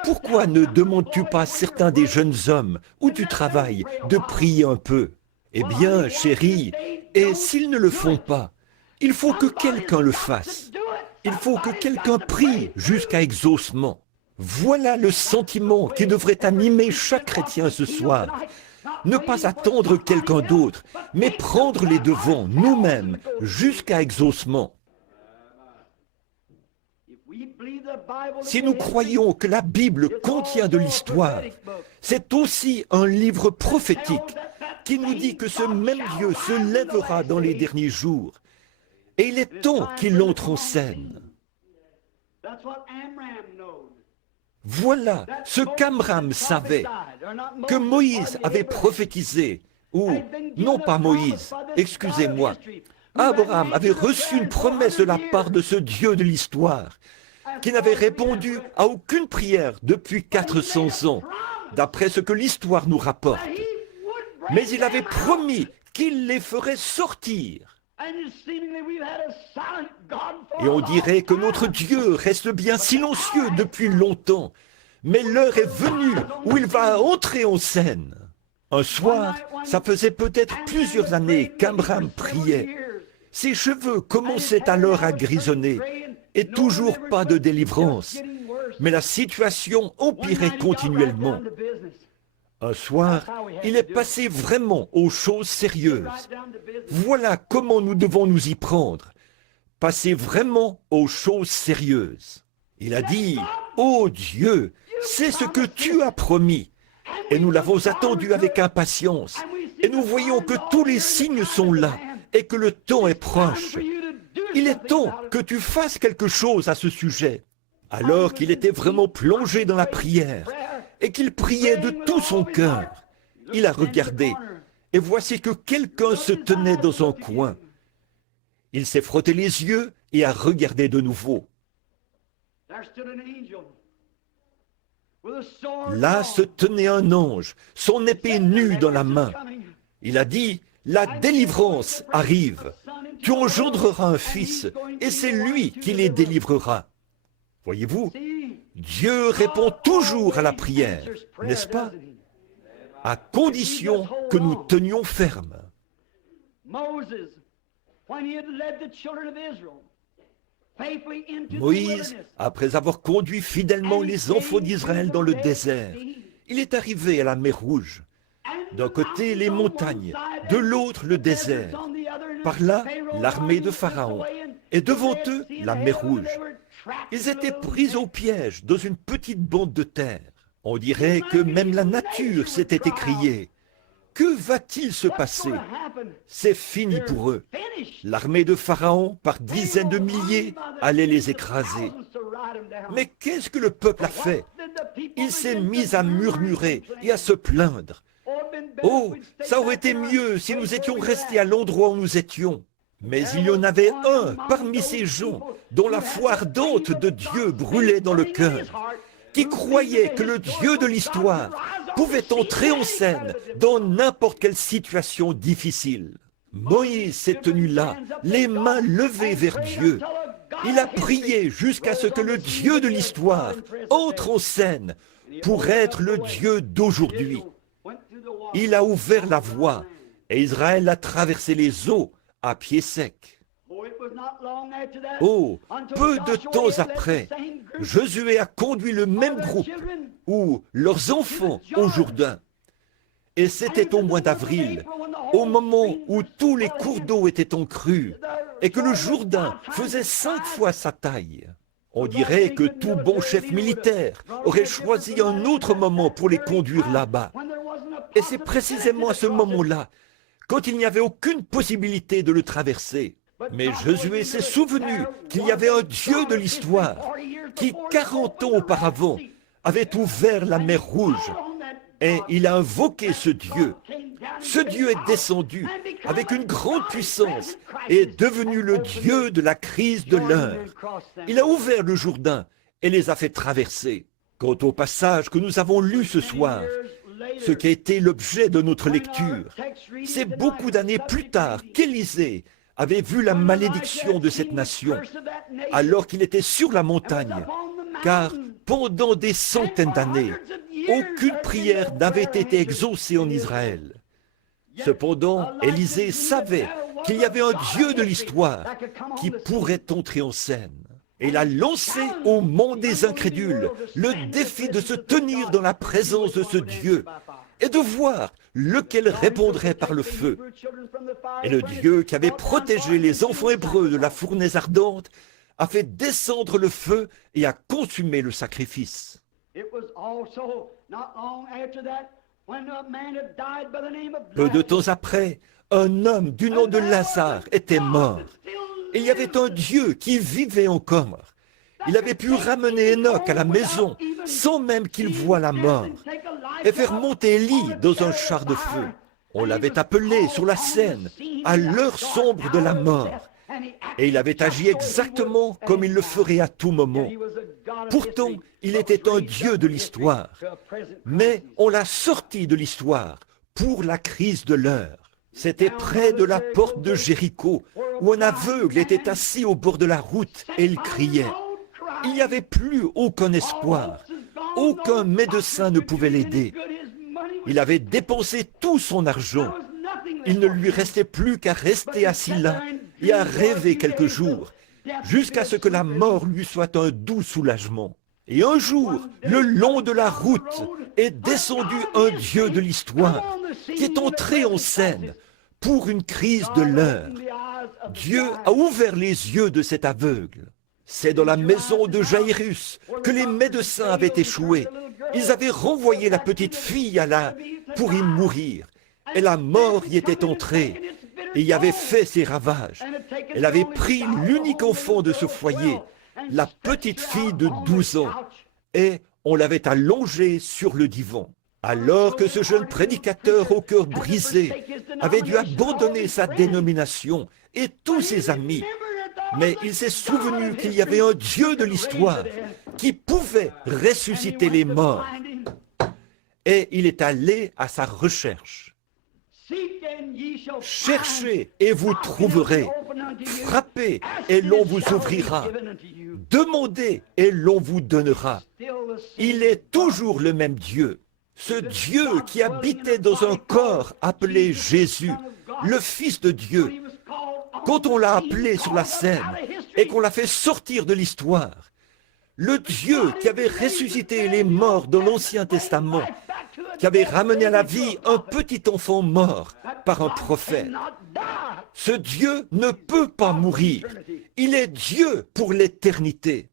Pourquoi ne demandes-tu pas à certains des jeunes hommes où tu travailles de prier un peu? Eh bien, chéri, et s'ils ne le font pas, il faut que quelqu'un le fasse. Il faut que quelqu'un prie jusqu'à exaucement. » Voilà le sentiment qui devrait animer chaque chrétien ce soir. Ne pas attendre quelqu'un d'autre, mais prendre les devants nous-mêmes jusqu'à exaucement. Si nous croyons que la Bible contient de l'histoire, c'est aussi un livre prophétique qui nous dit que ce même Dieu se lèvera dans les derniers jours. Et il est temps qu'il entre en scène. Voilà ce qu'Amram savait, que Moïse avait prophétisé Ou, non pas Moïse, excusez-moi, Abraham avait reçu une promesse de la part de ce Dieu de l'histoire, qui n'avait répondu à aucune prière depuis 400 ans, d'après ce que l'histoire nous rapporte. Mais il avait promis qu'il les ferait sortir. Et on dirait que notre Dieu reste bien silencieux depuis longtemps, mais l'heure est venue où il va entrer en scène. Un soir, ça faisait peut-être plusieurs années qu'Abraham priait. Ses cheveux commençaient alors à grisonner, et toujours pas de délivrance. Mais la situation empirait continuellement. Un soir, il est passé vraiment aux choses sérieuses. Voilà comment nous devons nous y prendre. Passer vraiment aux choses sérieuses. Il a dit, « Ô Dieu, c'est ce que tu as promis. » Et nous l'avons attendu avec impatience. Et nous voyons que tous les signes sont là et que le temps est proche. Il est temps que tu fasses quelque chose à ce sujet. Alors qu'il était vraiment plongé dans la prière et qu'il priait de tout son cœur, il a regardé et voici que quelqu'un se tenait dans un coin. Il s'est frotté les yeux et a regardé de nouveau. Là se tenait un ange, son épée nue dans la main. Il a dit, « La délivrance arrive. Tu engendreras un fils, et c'est lui qui les délivrera. » Voyez-vous, Dieu répond toujours à la prière, n'est-ce pas? À condition que nous tenions ferme. Moïse, après avoir conduit fidèlement les enfants d'Israël dans le désert, il est arrivé à la mer Rouge. D'un côté, les montagnes, de l'autre, le désert. Par là, l'armée de Pharaon, et devant eux, la mer Rouge. Ils étaient pris au piège dans une petite bande de terre. On dirait que même la nature s'était écriée. Que va-t-il se passer? C'est fini pour eux. L'armée de Pharaon, par dizaines de milliers, allait les écraser. Mais qu'est-ce que le peuple a fait? Il s'est mis à murmurer et à se plaindre. Oh, ça aurait été mieux si nous étions restés à l'endroit où nous étions. Mais il y en avait un parmi ces gens dont la foi ardente de Dieu brûlait dans le cœur, qui croyait que le Dieu de l'histoire pouvait entrer en scène dans n'importe quelle situation difficile. Moïse s'est tenu là, les mains levées vers Dieu. Il a prié jusqu'à ce que le Dieu de l'histoire entre en scène pour être le Dieu d'aujourd'hui. Il a ouvert la voie et Israël a traversé les eaux à pied sec. Oh, peu de temps après, Josué a conduit le même groupe, ou leurs enfants, au Jourdain. Et c'était au mois d'avril, au moment où tous les cours d'eau étaient en crue, et que le Jourdain faisait 5 fois sa taille. On dirait que tout bon chef militaire aurait choisi un autre moment pour les conduire là-bas. Et c'est précisément à ce moment-là, quand il n'y avait aucune possibilité de le traverser. Mais Josué s'est souvenu qu'il y avait un Dieu de l'histoire qui, 40 ans auparavant, avait ouvert la mer Rouge. Et il a invoqué ce Dieu. Ce Dieu est descendu avec une grande puissance et est devenu le Dieu de la crise de l'heure. Il a ouvert le Jourdain et les a fait traverser. Quant au passage que nous avons lu ce soir, ce qui a été l'objet de notre lecture, c'est beaucoup d'années plus tard qu'Élisée avait vu la malédiction de cette nation, alors qu'il était sur la montagne, car pendant des centaines d'années, aucune prière n'avait été exaucée en Israël. Cependant, Élisée savait qu'il y avait un Dieu de l'histoire qui pourrait entrer en scène. Et il a lancé au monde des incrédules le défi de se tenir dans la présence de ce Dieu et de voir lequel répondrait par le feu. Et le Dieu qui avait protégé les enfants hébreux de la fournaise ardente a fait descendre le feu et a consumé le sacrifice. Peu de temps après, un homme du nom de Lazare était mort. Et il y avait un Dieu qui vivait encore. Il avait pu ramener Enoch à la maison sans même qu'il voie la mort et faire monter Élie dans un char de feu. On l'avait appelé sur la scène à l'heure sombre de la mort. Et il avait agi exactement comme il le ferait à tout moment. Pourtant, il était un Dieu de l'histoire. Mais on l'a sorti de l'histoire pour la crise de l'heure. C'était près de la porte de Jéricho, où un aveugle était assis au bord de la route et il criait. Il n'y avait plus aucun espoir. Aucun médecin ne pouvait l'aider. Il avait dépensé tout son argent. Il ne lui restait plus qu'à rester assis là et à rêver quelques jours, jusqu'à ce que la mort lui soit un doux soulagement. Et un jour, le long de la route, est descendu un Dieu de l'histoire, qui est entré en scène pour une crise de l'heure. Dieu a ouvert les yeux de cet aveugle. C'est dans la maison de Jairus que les médecins avaient échoué. Ils avaient renvoyé la petite fille pour y mourir. Et la mort y était entrée et y avait fait ses ravages. Elle avait pris l'unique enfant de ce foyer, la petite fille de 12 ans, et on l'avait allongée sur le divan. Alors que ce jeune prédicateur au cœur brisé avait dû abandonner sa dénomination et tous ses amis, mais il s'est souvenu qu'il y avait un Dieu de l'histoire qui pouvait ressusciter les morts. Et il est allé à sa recherche. Cherchez et vous trouverez. Frappez et l'on vous ouvrira. Demandez et l'on vous donnera. Il est toujours le même Dieu. Ce Dieu qui habitait dans un corps appelé Jésus, le Fils de Dieu. Quand on l'a appelé sur la scène et qu'on l'a fait sortir de l'histoire, le Dieu qui avait ressuscité les morts dans l'Ancien Testament, qui avait ramené à la vie un petit enfant mort par un prophète. Ce Dieu ne peut pas mourir. Il est Dieu pour l'éternité.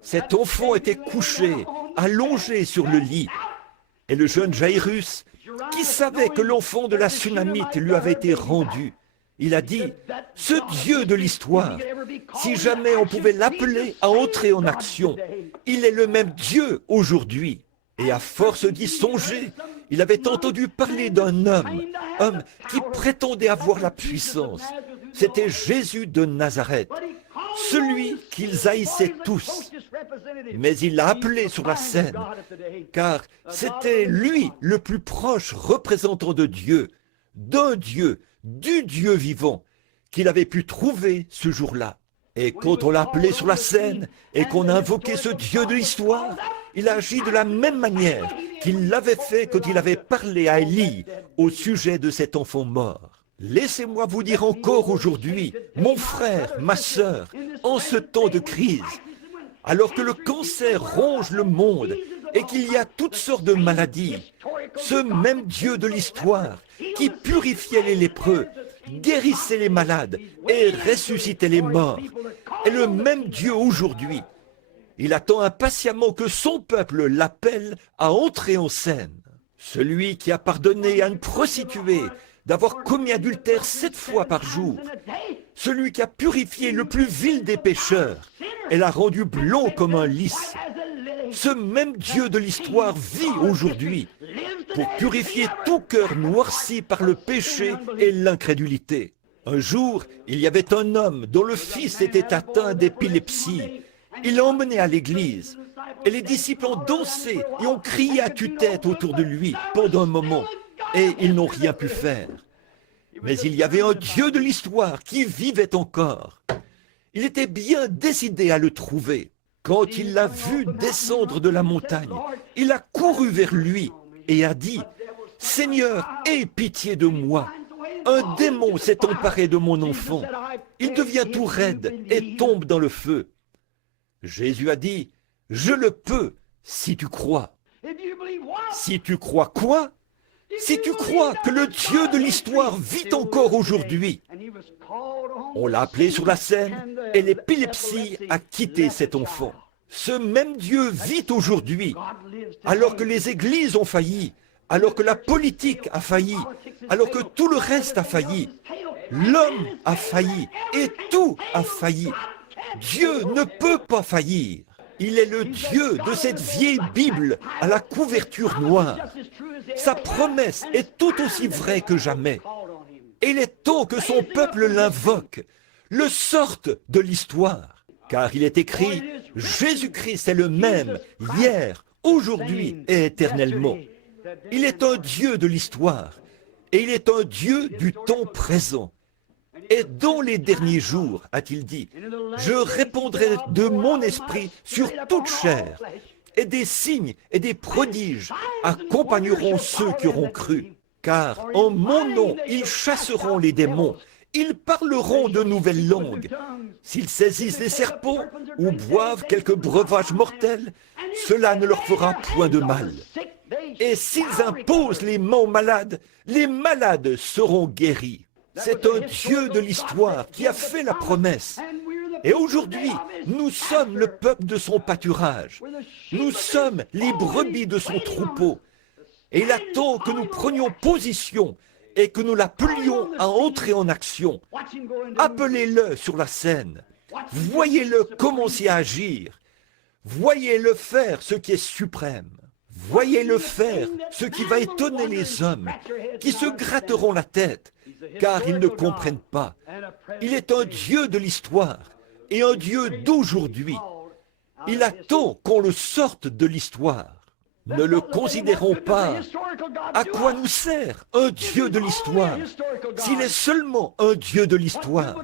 Cet enfant était couché, allongé sur le lit. Et le jeune Jairus, qui savait que l'enfant de la Sunamite lui avait été rendu, il a dit, ce Dieu de l'histoire, si jamais on pouvait l'appeler à entrer en action, il est le même Dieu aujourd'hui. Et à force d'y songer, il avait entendu parler d'un homme qui prétendait avoir la puissance. C'était Jésus de Nazareth, celui qu'ils haïssaient tous. Mais il l'a appelé sur la scène, car c'était lui le plus proche représentant de Dieu, d'un Dieu, du Dieu vivant, qu'il avait pu trouver ce jour-là. Et quand on l'a appelé sur la scène et qu'on a invoqué ce Dieu de l'histoire, il a agi de la même manière qu'il l'avait fait quand il avait parlé à Élie au sujet de cet enfant mort. Laissez-moi vous dire encore aujourd'hui, mon frère, ma sœur, en ce temps de crise, alors que le cancer ronge le monde et qu'il y a toutes sortes de maladies, ce même Dieu de l'histoire qui purifiait les lépreux, guérissait les malades et ressuscitait les morts, est le même Dieu aujourd'hui. Il attend impatiemment que son peuple l'appelle à entrer en scène. Celui qui a pardonné à une prostituée d'avoir commis adultère 7 fois par jour. Celui qui a purifié le plus vil des pécheurs et l'a rendu blond comme un lys. Ce même Dieu de l'histoire vit aujourd'hui pour purifier tout cœur noirci par le péché et l'incrédulité. Un jour, il y avait un homme dont le fils était atteint d'épilepsie. Il l'a emmené à l'église et les disciples ont dansé et ont crié à tue-tête autour de lui pendant un moment et ils n'ont rien pu faire. Mais il y avait un Dieu de l'histoire qui vivait encore. Il était bien décidé à le trouver. Quand il l'a vu descendre de la montagne, il a couru vers lui et a dit « Seigneur, aie pitié de moi. Un démon s'est emparé de mon enfant. Il devient tout raide et tombe dans le feu. » Jésus a dit « Je le peux si tu crois. » Si tu crois quoi? Si tu crois que le Dieu de l'histoire vit encore aujourd'hui. On l'a appelé sur la scène et l'épilepsie a quitté cet enfant. Ce même Dieu vit aujourd'hui, alors que les églises ont failli, alors que la politique a failli, alors que tout le reste a failli. L'homme a failli et tout a failli. Dieu ne peut pas faillir. Il est le Dieu de cette vieille Bible à la couverture noire. Sa promesse est tout aussi vraie que jamais. Et il est temps que son peuple l'invoque, le sorte de l'histoire. Car il est écrit, Jésus-Christ est le même, hier, aujourd'hui et éternellement. Il est un Dieu de l'histoire, et il est un Dieu du temps présent. Et dans les derniers jours, a-t-il dit, je répandrai de mon esprit sur toute chair, et des signes et des prodiges accompagneront ceux qui auront cru. Car en mon nom, ils chasseront les démons, ils parleront de nouvelles langues. S'ils saisissent des serpents ou boivent quelques breuvages mortels, cela ne leur fera point de mal. Et s'ils imposent les mains aux malades, les malades seront guéris. C'est un Dieu de l'histoire qui a fait la promesse. Et aujourd'hui, nous sommes le peuple de son pâturage. Nous sommes les brebis de son troupeau. Et il attend que nous prenions position et que nous l'appelions à entrer en action. Appelez-le sur la scène. Voyez-le commencer à agir. Voyez-le faire ce qui est suprême. Voyez-le faire ce qui va étonner les hommes, qui se gratteront la tête, car ils ne comprennent pas. Il est un Dieu de l'histoire et un Dieu d'aujourd'hui. Il attend qu'on le sorte de l'histoire. Ne le considérons pas. À quoi nous sert un Dieu de l'histoire s'il est seulement un Dieu de l'histoire?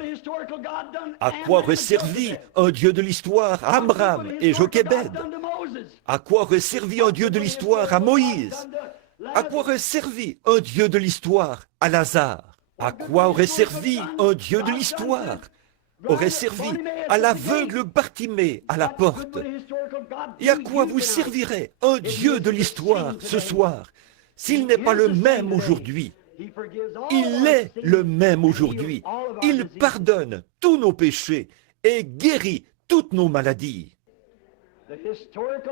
À quoi aurait servi un Dieu de l'histoire à Amram et Jochébed? À quoi aurait servi un Dieu de l'histoire à Moïse? À quoi aurait servi un Dieu de l'histoire à Lazare? À quoi aurait servi un Dieu de l'histoire? Aurait servi à l'aveugle Bartimée à la porte. Et à quoi vous servirait un Dieu de l'histoire ce soir s'il n'est pas le même aujourd'hui? Il est le même aujourd'hui. Il pardonne tous nos péchés et guérit toutes nos maladies.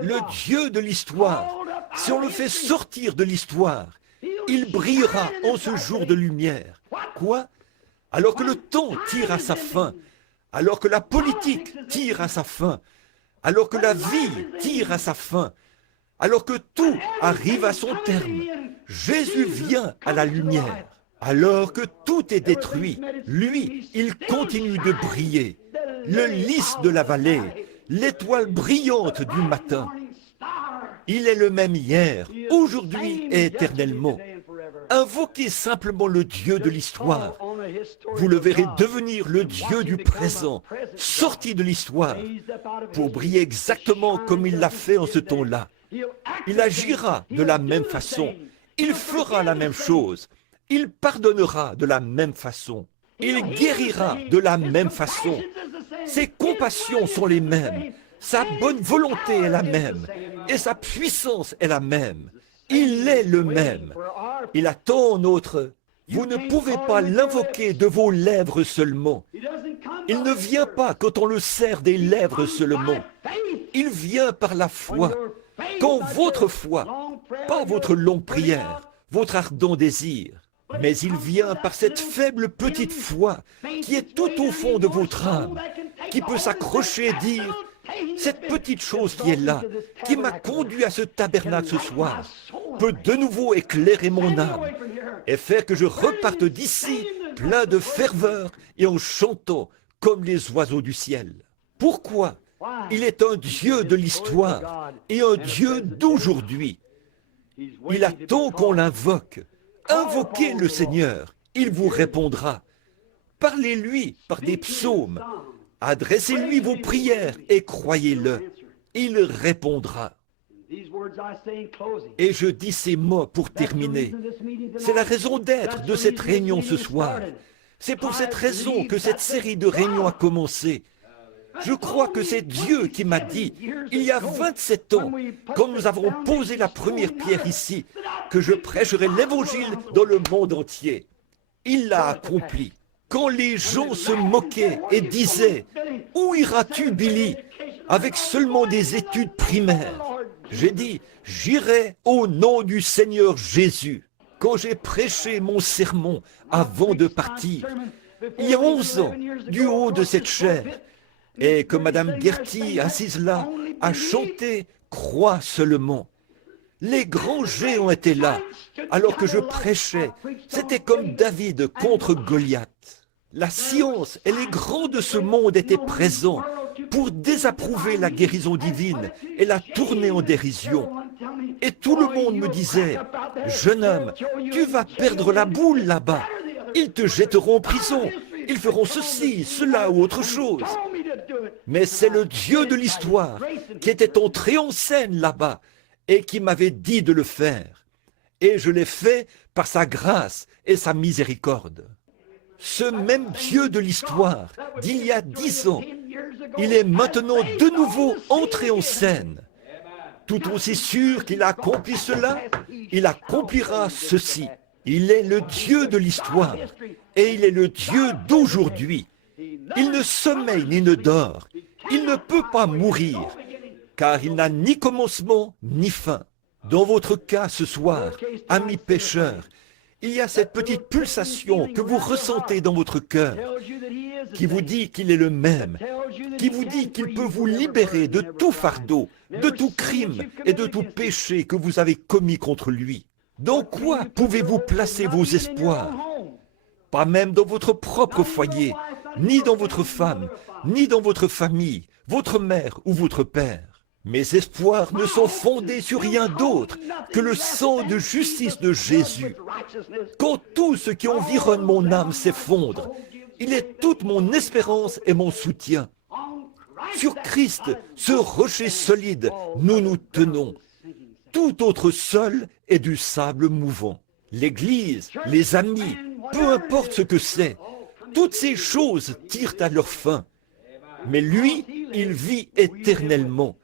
Le Dieu de l'histoire, si on le fait sortir de l'histoire, il brillera en ce jour de lumière. Quoi? Alors que le temps tire à sa fin, alors que la politique tire à sa fin, alors que la vie tire à sa fin, alors que tout arrive à son terme, Jésus vient à la lumière. Alors que tout est détruit, lui, il continue de briller. Le lys de la vallée, l'étoile brillante du matin. Il est le même hier, aujourd'hui et éternellement. Invoquez simplement le Dieu de l'histoire. Vous le verrez devenir le Dieu du présent, sorti de l'histoire, pour briller exactement comme il l'a fait en ce temps-là. Il agira de la même façon. Il fera la même chose. Il pardonnera de la même façon. Il guérira de la même façon. Ses compassions sont les mêmes. Sa bonne volonté est la même. Et sa puissance est la même. Il est le même. Il attend notre... Vous ne pouvez pas l'invoquer de vos lèvres seulement. Il ne vient pas quand on le serre des lèvres seulement. Il vient par la foi. Quand votre foi, pas votre longue prière, votre ardent désir, mais il vient par cette faible petite foi qui est tout au fond de votre âme, qui peut s'accrocher et dire, cette petite chose qui est là, qui m'a conduit à ce tabernacle ce soir, peut de nouveau éclairer mon âme et faire que je reparte d'ici plein de ferveur et en chantant comme les oiseaux du ciel. Pourquoi? Il est un Dieu de l'histoire et un Dieu d'aujourd'hui. Il attend qu'on l'invoque. Invoquez le Seigneur, il vous répondra. Parlez-lui par des psaumes. Adressez-lui vos prières et croyez-le. Il répondra. Et je dis ces mots pour terminer. C'est la raison d'être de cette réunion ce soir. C'est pour cette raison que cette série de réunions a commencé. Je crois que c'est Dieu qui m'a dit, il y a 27 ans, quand nous avons posé la première pierre ici, que je prêcherai l'Évangile dans le monde entier. Il l'a accompli. Quand les gens se moquaient et disaient, « Où iras-tu, Billy, avec seulement des études primaires ?» J'ai dit, « J'irai au nom du Seigneur Jésus. » Quand j'ai prêché mon sermon avant de partir, il y a 11 ans, du haut de cette chaire, et que Madame Gertie, assise là, à chanter « Crois seulement ». Les grands géants étaient là, alors que je prêchais. C'était comme David contre Goliath. La science et les grands de ce monde étaient présents pour désapprouver la guérison divine et la tourner en dérision. Et tout le monde me disait, « Jeune homme, tu vas perdre la boule là-bas. Ils te jetteront en prison. Ils feront ceci, cela ou autre chose. » Mais c'est le Dieu de l'histoire qui était entré en scène là-bas et qui m'avait dit de le faire. Et je l'ai fait par sa grâce et sa miséricorde. Ce même Dieu de l'histoire d'il y a 10 ans, il est maintenant de nouveau entré en scène. Tout aussi sûr qu'il a accompli cela, il accomplira ceci. Il est le Dieu de l'histoire et il est le Dieu d'aujourd'hui. Il ne sommeille ni ne dort. Il ne peut pas mourir, car il n'a ni commencement ni fin. Dans votre cas ce soir, amis pécheurs, il y a cette petite pulsation que vous ressentez dans votre cœur, qui vous dit qu'il est le même, qui vous dit qu'il peut vous libérer de tout fardeau, de tout crime et de tout péché que vous avez commis contre lui. Dans quoi pouvez-vous placer vos espoirs? Pas même dans votre propre foyer, ni dans votre femme, ni dans votre famille, votre mère ou votre père. Mes espoirs ne sont fondés sur rien d'autre que le sang de justice de Jésus. Quand tout ce qui environne mon âme s'effondre, il est toute mon espérance et mon soutien. Sur Christ, ce rocher solide, nous nous tenons. Tout autre sol est du sable mouvant. L'Église, les amis, peu importe ce que c'est, toutes ces choses tirent à leur fin. Mais lui, il vit éternellement.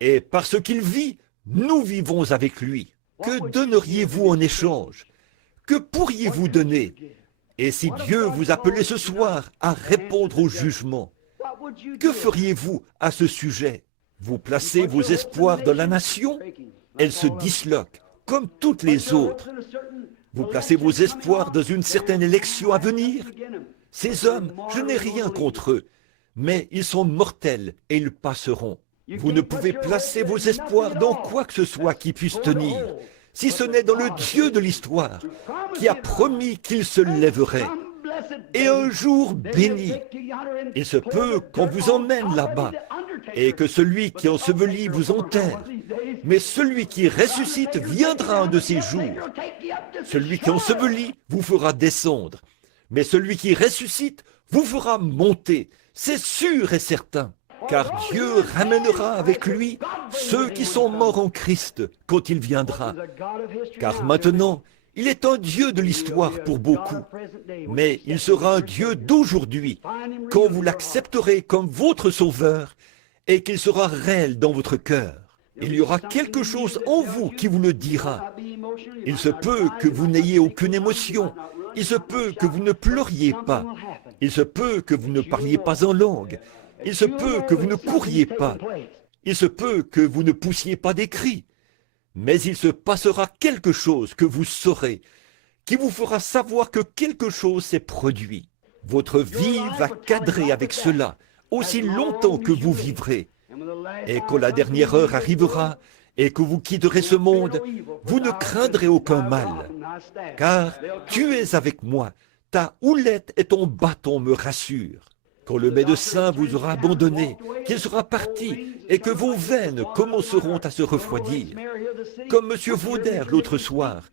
Et parce qu'il vit, nous vivons avec lui. Que donneriez-vous en échange? Que pourriez-vous donner? Et si Dieu vous appelait ce soir à répondre au jugement, que feriez-vous à ce sujet? Vous placez vos espoirs dans la nation? Elle se disloque, comme toutes les autres. Vous placez vos espoirs dans une certaine élection à venir? Ces hommes, je n'ai rien contre eux, mais ils sont mortels et ils passeront. Vous ne pouvez placer vos espoirs dans quoi que ce soit qui puisse tenir, si ce n'est dans le Dieu de l'histoire, qui a promis qu'il se lèverait. Et un jour béni, il se peut qu'on vous emmène là-bas, et que celui qui ensevelit vous enterre. Mais celui qui ressuscite viendra un de ces jours. Celui qui ensevelit vous fera descendre, mais celui qui ressuscite vous fera monter. C'est sûr et certain. Car Dieu ramènera avec lui ceux qui sont morts en Christ quand il viendra. Car maintenant, il est un Dieu de l'histoire pour beaucoup, mais il sera un Dieu d'aujourd'hui quand vous l'accepterez comme votre sauveur et qu'il sera réel dans votre cœur. Il y aura quelque chose en vous qui vous le dira. Il se peut que vous n'ayez aucune émotion. Il se peut que vous ne pleuriez pas. Il se peut que vous ne parliez pas en langue. Il se peut que vous ne couriez pas. Il se peut que vous ne poussiez pas des cris. Mais il se passera quelque chose que vous saurez, qui vous fera savoir que quelque chose s'est produit. Votre vie va cadrer avec cela, aussi longtemps que vous vivrez. Et quand la dernière heure arrivera, et que vous quitterez ce monde, vous ne craindrez aucun mal. Car tu es avec moi, ta houlette et ton bâton me rassurent. Quand le médecin vous aura abandonné, qu'il sera parti, et que vos veines commenceront à se refroidir. Comme M. Vauder l'autre soir,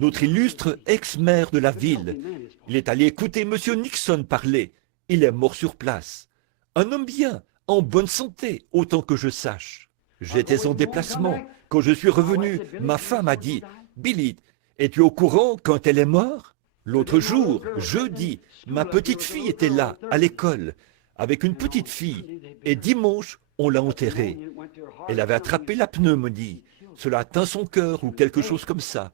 notre illustre ex-maire de la ville. Il est allé écouter M. Nixon parler. Il est mort sur place. Un homme bien, en bonne santé, autant que je sache. J'étais en déplacement. Quand je suis revenu, ma femme a dit, « Billy, es-tu au courant quand elle est morte ?» L'autre jour, jeudi, ma petite fille était là, à l'école, avec une petite fille, et dimanche, on l'a enterrée. Elle avait attrapé la pneumonie. Cela atteint son cœur ou quelque chose comme ça.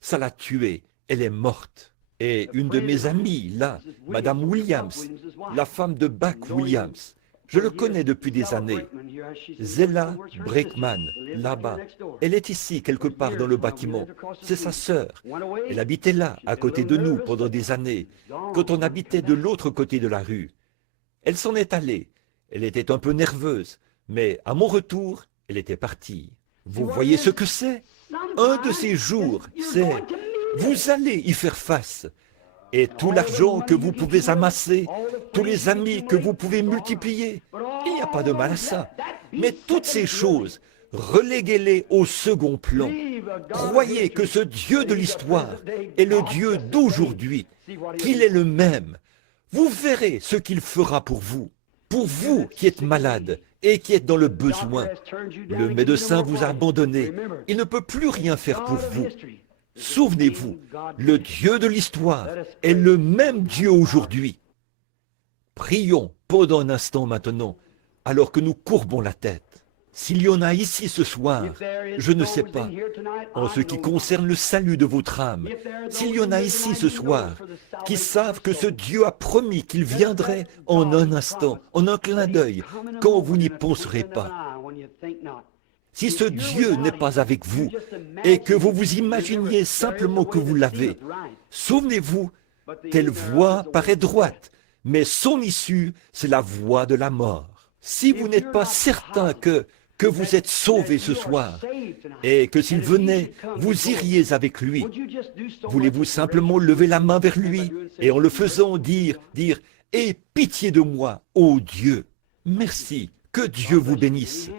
Ça l'a tuée. Elle est morte. Et une de mes amies, là, Madame Williams, la femme de Buck Williams, je le connais depuis des années. Zella Breckman, là-bas. Elle est ici, quelque part dans le bâtiment. C'est sa sœur. Elle habitait là, à côté de nous, pendant des années, quand on habitait de l'autre côté de la rue. Elle s'en est allée. Elle était un peu nerveuse. Mais à mon retour, elle était partie. Vous voyez ce que c'est? Un de ces jours, c'est vous allez y faire face. Et tout l'argent que vous pouvez amasser, tous les amis que vous pouvez multiplier, il n'y a pas de mal à ça. Mais toutes ces choses, reléguez-les au second plan. Croyez que ce Dieu de l'histoire est le Dieu d'aujourd'hui, qu'il est le même. Vous verrez ce qu'il fera pour vous. Pour vous qui êtes malade et qui êtes dans le besoin, le médecin vous a abandonné. Il ne peut plus rien faire pour vous. Souvenez-vous, le Dieu de l'histoire est le même Dieu aujourd'hui. Prions pendant un instant maintenant, alors que nous courbons la tête. S'il y en a ici ce soir, je ne sais pas, en ce qui concerne le salut de votre âme, s'il y en a ici ce soir qui savent que ce Dieu a promis qu'il viendrait en un instant, en un clin d'œil, quand vous n'y penserez pas. Si ce Dieu n'est pas avec vous et que vous vous imaginiez simplement que vous l'avez, souvenez-vous, telle voie paraît droite, mais son issue, c'est la voie de la mort. Si vous n'êtes pas certain que vous êtes sauvé ce soir et que s'il venait, vous iriez avec lui, voulez-vous simplement lever la main vers lui et en le faisant dire « Aie pitié de moi, ô Dieu !» Merci, que Dieu vous bénisse.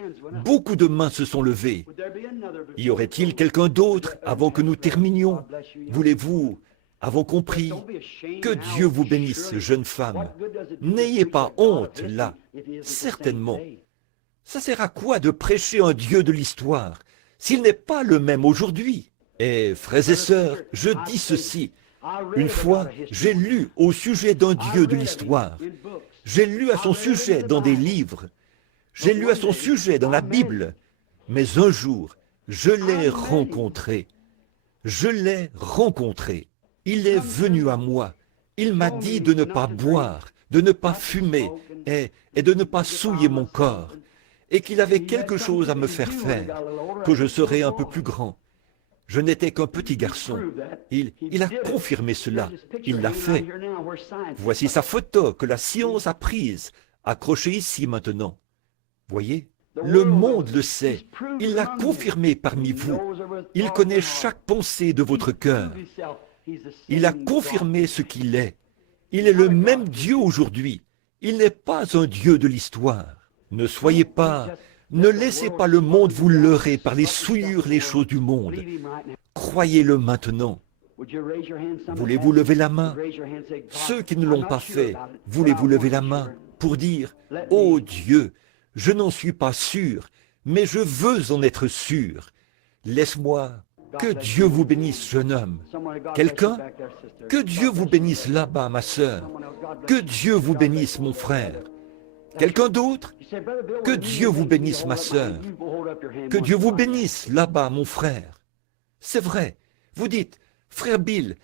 Beaucoup de mains se sont levées. Y aurait-il quelqu'un d'autre avant que nous terminions? Voulez-vous, avons compris? Que Dieu vous bénisse, jeune femme. N'ayez pas honte, là, certainement. Ça sert à quoi de prêcher un Dieu de l'histoire s'il n'est pas le même aujourd'hui? Et frères et sœurs, je dis ceci. Une fois, j'ai lu au sujet d'un Dieu de l'histoire. J'ai lu à son sujet dans des livres. J'ai lu à son sujet dans la Bible. Mais un jour, je l'ai rencontré. Je l'ai rencontré. Il est venu à moi. Il m'a dit de ne pas boire, de ne pas fumer et de ne pas souiller mon corps. Et qu'il avait quelque chose à me faire faire, que je serais un peu plus grand. Je n'étais qu'un petit garçon. Il a confirmé cela. Il l'a fait. Voici sa photo que la science a prise, accrochée ici maintenant. Voyez, le monde le sait. Il l'a confirmé parmi vous. Il connaît chaque pensée de votre cœur. Il a confirmé ce qu'il est. Il est le même Dieu aujourd'hui. Il n'est pas un Dieu de l'histoire. Ne soyez pas, ne laissez pas le monde vous leurrer par les souillures, les choses du monde. Croyez-le maintenant. Voulez-vous lever la main? Ceux qui ne l'ont pas fait, voulez-vous lever la main pour dire « Oh Dieu, je n'en suis pas sûr, mais je veux en être sûr. Laisse-moi. » Que Dieu vous bénisse, jeune homme. Quelqu'un? Que Dieu vous bénisse là-bas, ma sœur. Que Dieu vous bénisse, mon frère. Quelqu'un d'autre? Que Dieu vous bénisse, ma sœur. Que Dieu vous bénisse là-bas, mon frère. C'est vrai. Vous dites, frère Bill,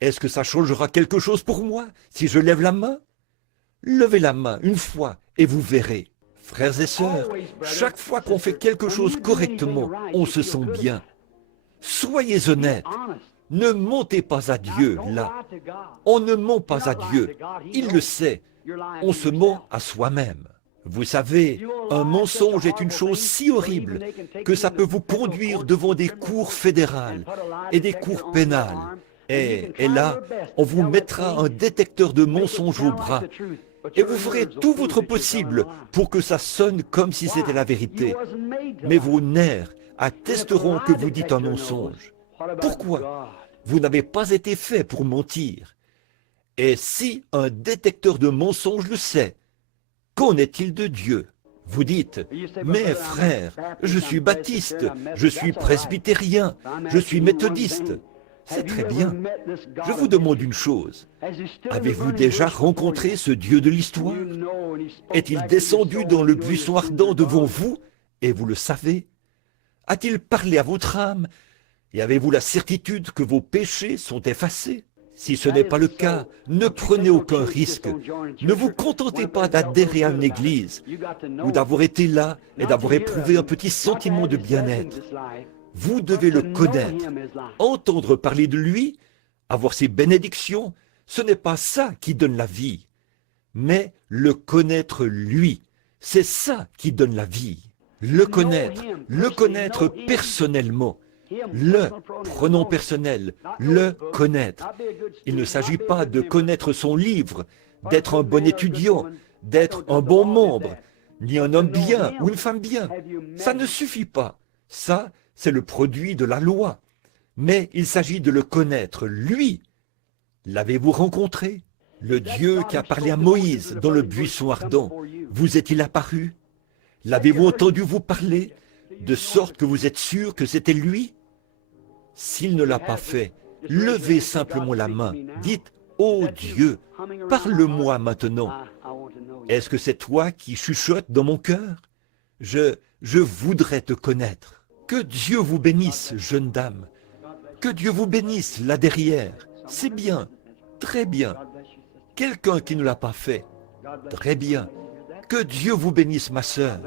est-ce que ça changera quelque chose pour moi si je lève la main? Levez la main une fois et vous verrez. Frères et sœurs, chaque fois qu'on fait quelque chose correctement, on se sent bien. Soyez honnêtes. Ne mentez pas à Dieu, là. On ne ment pas à Dieu. Il le sait. On se ment à soi-même. Vous savez, un mensonge est une chose si horrible que ça peut vous conduire devant des cours fédérales et des cours pénales. Et là, on vous mettra un détecteur de mensonges au bras. Et vous ferez tout votre possible pour que ça sonne comme si c'était la vérité. Mais vos nerfs attesteront que vous dites un mensonge. Pourquoi? Vous n'avez pas été fait pour mentir. Et si un détecteur de mensonges le sait, qu'en est-il de Dieu? Vous dites, mais frère, je suis baptiste, je suis presbytérien, je suis méthodiste. C'est très bien. Je vous demande une chose. Avez-vous déjà rencontré ce Dieu de l'histoire? Est-il descendu dans le buisson ardent devant vous et vous le savez? A-t-il parlé à votre âme et avez-vous la certitude que vos péchés sont effacés? Si ce n'est pas le cas, ne prenez aucun risque. Ne vous contentez pas d'adhérer à une église ou d'avoir été là et d'avoir éprouvé un petit sentiment de bien-être. Vous devez le connaître. Entendre parler de lui, avoir ses bénédictions, ce n'est pas ça qui donne la vie, mais le connaître lui. C'est ça qui donne la vie. Le connaître personnellement. Le pronom personnel, le connaître. Il ne s'agit pas de connaître son livre, d'être un bon étudiant, d'être un bon membre, ni un homme bien ou une femme bien. Ça ne suffit pas. Ça, c'est le produit de la loi. Mais il s'agit de le connaître, lui. L'avez-vous rencontré? Le Dieu qui a parlé à Moïse dans le buisson ardent, vous est-il apparu? L'avez-vous entendu vous parler, de sorte que vous êtes sûr que c'était lui? S'il ne l'a pas fait, levez simplement la main, dites « Ô Dieu, parle-moi maintenant. Est-ce que c'est toi qui chuchotes dans mon cœur? Je voudrais te connaître. Que Dieu vous bénisse, jeune dame. Que Dieu vous bénisse là derrière. C'est bien, très bien. Quelqu'un qui ne l'a pas fait, très bien. Que Dieu vous bénisse, ma sœur.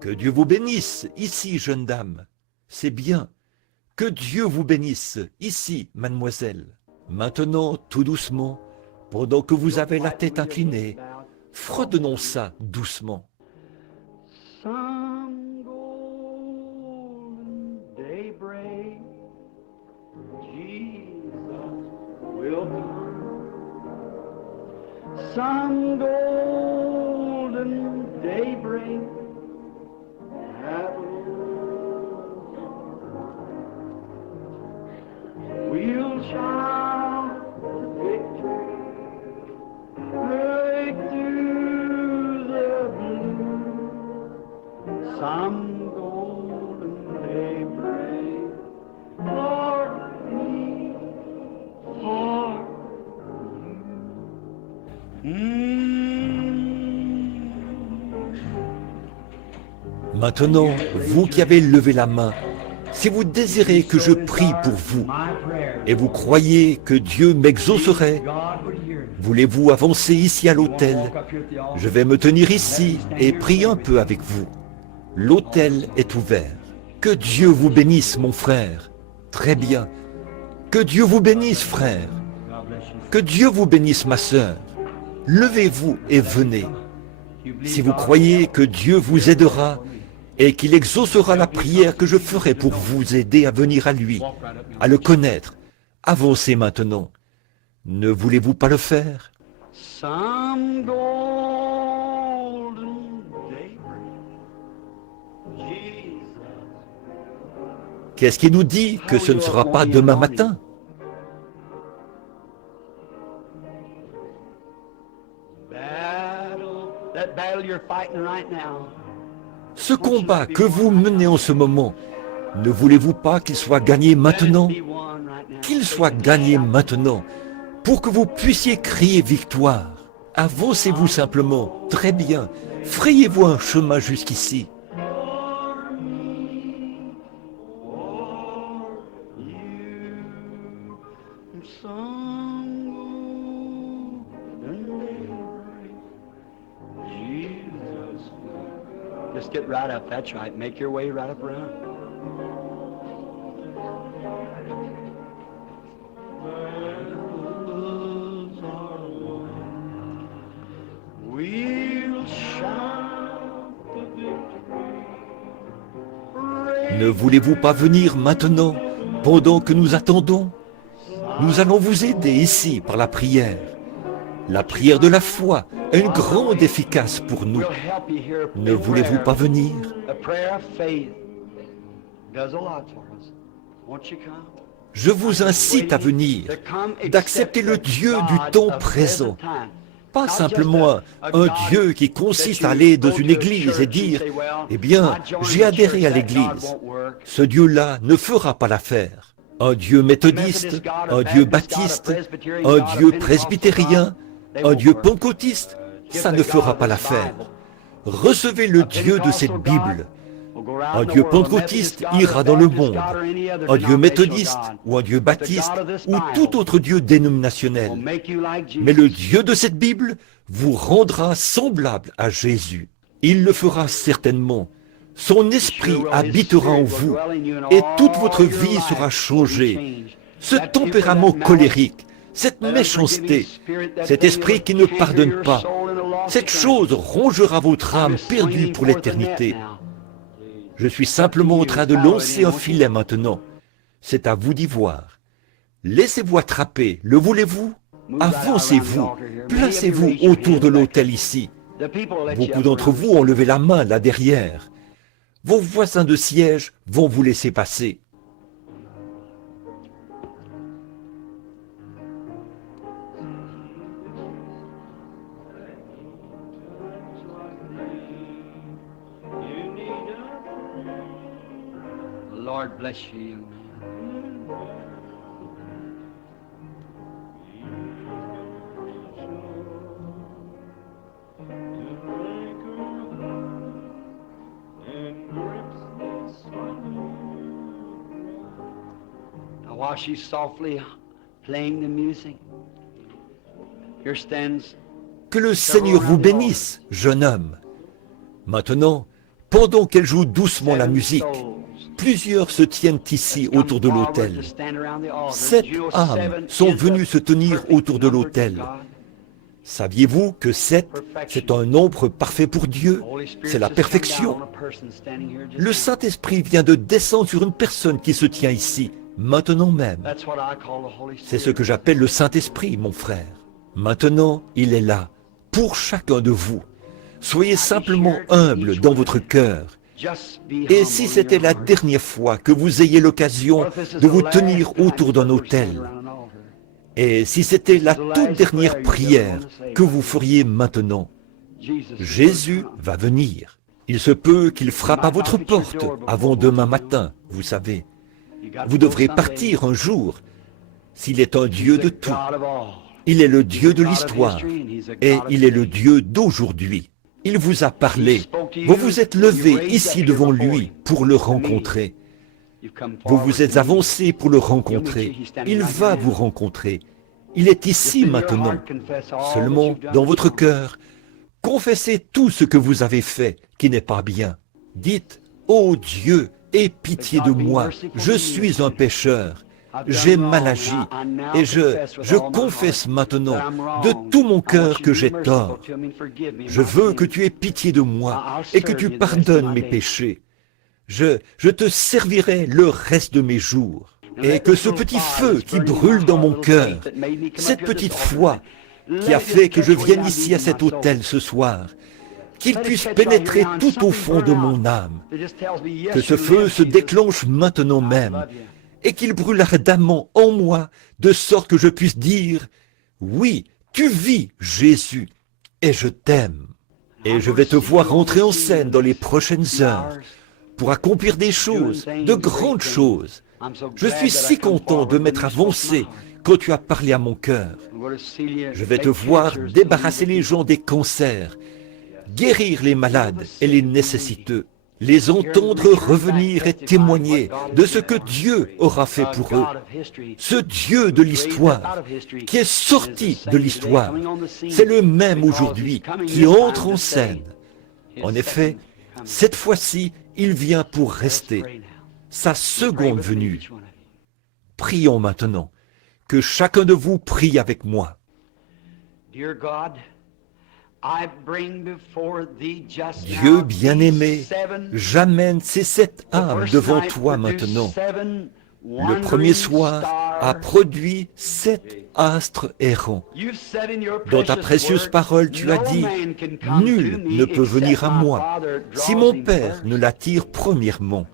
Que Dieu vous bénisse ici, jeune dame. C'est bien. Que Dieu vous bénisse ici, mademoiselle. Maintenant, tout doucement, pendant que vous avez la tête inclinée, fredonnons ça doucement. Some golden daybreak, Jesus will come. Some golden daybreak, we'll shout victory, break through the blue. Some golden daybreak, for me, for you. Maintenant, vous qui avez levé la main, si vous désirez que je prie pour vous, et vous croyez que Dieu m'exaucerait, voulez-vous avancer ici à l'autel? Je vais me tenir ici et prier un peu avec vous. L'autel est ouvert. Que Dieu vous bénisse, mon frère. Très bien. Que Dieu vous bénisse, frère. Que Dieu vous bénisse, ma sœur. Levez-vous et venez. Si vous croyez que Dieu vous aidera et qu'il exaucera la prière que je ferai pour vous aider à venir à lui, à le connaître, avancez maintenant. Ne voulez-vous pas le faire? Some golden daybreak, Jesus. Qu'est-ce qui nous dit que ce ne sera pas demain matin? That battle you're fighting right now. Ce combat que vous menez en ce moment, ne voulez-vous pas qu'il soit gagné maintenant? Qu'il soit gagné maintenant, pour que vous puissiez crier victoire. Avancez-vous simplement, très bien. Frayez-vous un chemin jusqu'ici. Just get right up, that's right. Make your way right up around. We'll shout the victory. Ne voulez-vous pas venir maintenant, pendant que nous attendons? Nous allons vous aider ici par la prière. La prière de la foi est une grande efficace pour nous. Ne voulez-vous pas venir? Je vous incite à venir, d'accepter le Dieu du temps présent. Pas simplement un Dieu qui consiste à aller dans une église et dire « Eh bien, j'ai adhéré à l'église ». Ce Dieu-là ne fera pas l'affaire. Un Dieu méthodiste, un Dieu baptiste, un Dieu presbytérien, un Dieu pentecôtiste, ça ne fera pas l'affaire. Recevez le Dieu de cette Bible. Un Dieu pentecôtiste ira dans le monde. Un Dieu méthodiste ou un Dieu baptiste ou tout autre Dieu dénominationnel. Mais le Dieu de cette Bible vous rendra semblable à Jésus. Il le fera certainement. Son esprit habitera en vous et toute votre vie sera changée. Ce tempérament colérique, cette méchanceté, cet esprit qui ne pardonne pas, Cette chose rongera votre âme perdue pour l'éternité. Je suis simplement en train de lancer un filet maintenant. C'est à vous d'y voir. Laissez-vous attraper, le voulez-vous? Avancez-vous, placez-vous autour de l'autel ici. Beaucoup d'entre vous ont levé la main là derrière. Vos voisins de siège vont vous laisser passer. Lord bless you, young man. Now, while she's softly playing the music, here stands. Que le Seigneur vous bénisse, jeune homme. Maintenant, pendant qu'elle joue doucement la musique, plusieurs se tiennent ici autour de l'autel. 7 âmes sont venues se tenir autour de l'autel. Saviez-vous que 7, c'est un nombre parfait pour Dieu? C'est la perfection. Le Saint-Esprit vient de descendre sur une personne qui se tient ici, maintenant même. C'est ce que j'appelle le Saint-Esprit, mon frère. Maintenant, il est là, pour chacun de vous. Soyez simplement humble dans votre cœur. Et si c'était la dernière fois que vous ayez l'occasion de vous tenir autour d'un autel, et si c'était la toute dernière prière que vous feriez maintenant, Jésus va venir. Il se peut qu'il frappe à votre porte avant demain matin, vous savez. Vous devrez partir un jour, s'il est un Dieu de tout. Il est le Dieu de l'histoire, et il est le Dieu d'aujourd'hui. Il vous a parlé. Vous vous êtes levé ici devant lui pour le rencontrer. Vous vous êtes avancé pour le rencontrer. Il va vous rencontrer. Il est ici maintenant. Seulement, dans votre cœur, confessez tout ce que vous avez fait qui n'est pas bien. Dites, « Ô Dieu, aie pitié de moi, je suis un pécheur. J'ai mal agi et je confesse maintenant de tout mon cœur que j'ai tort. Je veux que tu aies pitié de moi et que tu pardonnes mes péchés. Je te servirai le reste de mes jours. Et que ce petit feu qui brûle dans mon cœur, cette petite foi qui a fait que je vienne ici à cet autel ce soir, qu'il puisse pénétrer tout au fond de mon âme. Que ce feu se déclenche maintenant même et qu'il brûle ardemment en moi, de sorte que je puisse dire, « Oui, tu vis, Jésus, et je t'aime. » Et je vais te voir rentrer en scène dans les prochaines heures pour accomplir des choses, de grandes choses. Je suis si content de m'être avancé quand tu as parlé à mon cœur. Je vais te voir débarrasser les gens des cancers, guérir les malades et les nécessiteux, les entendre revenir et témoigner de ce que Dieu aura fait pour eux. Ce Dieu de l'histoire, qui est sorti de l'histoire, c'est le même aujourd'hui qui entre en scène. En effet, cette fois-ci, il vient pour rester, sa seconde venue. Prions maintenant, que chacun de vous prie avec moi. Dieu bien-aimé, j'amène ces 7 âmes devant toi maintenant. Le premier soir a produit 7 astres errants. Dans ta précieuse parole, tu as dit, « Nul ne peut venir à moi si mon Père ne l'attire premièrement.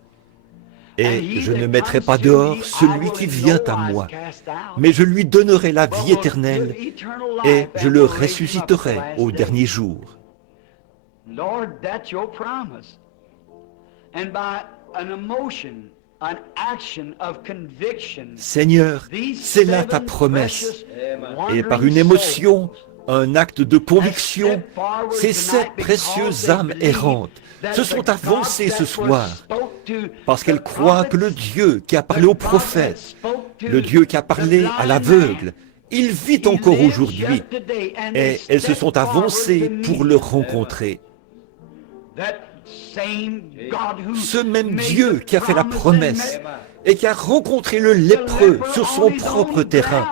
Et je ne mettrai pas dehors celui qui vient à moi, mais je lui donnerai la vie éternelle et je le ressusciterai au dernier jour. » Seigneur, c'est là ta promesse. Et par une émotion, un acte de conviction, ces 7 précieuses âmes errantes se sont avancées ce soir parce qu'elles croient que le Dieu qui a parlé au prophète, le Dieu qui a parlé à l'aveugle, il vit encore aujourd'hui et elles se sont avancées pour le rencontrer. Ce même Dieu qui a fait la promesse et qui a rencontré le lépreux sur son propre terrain,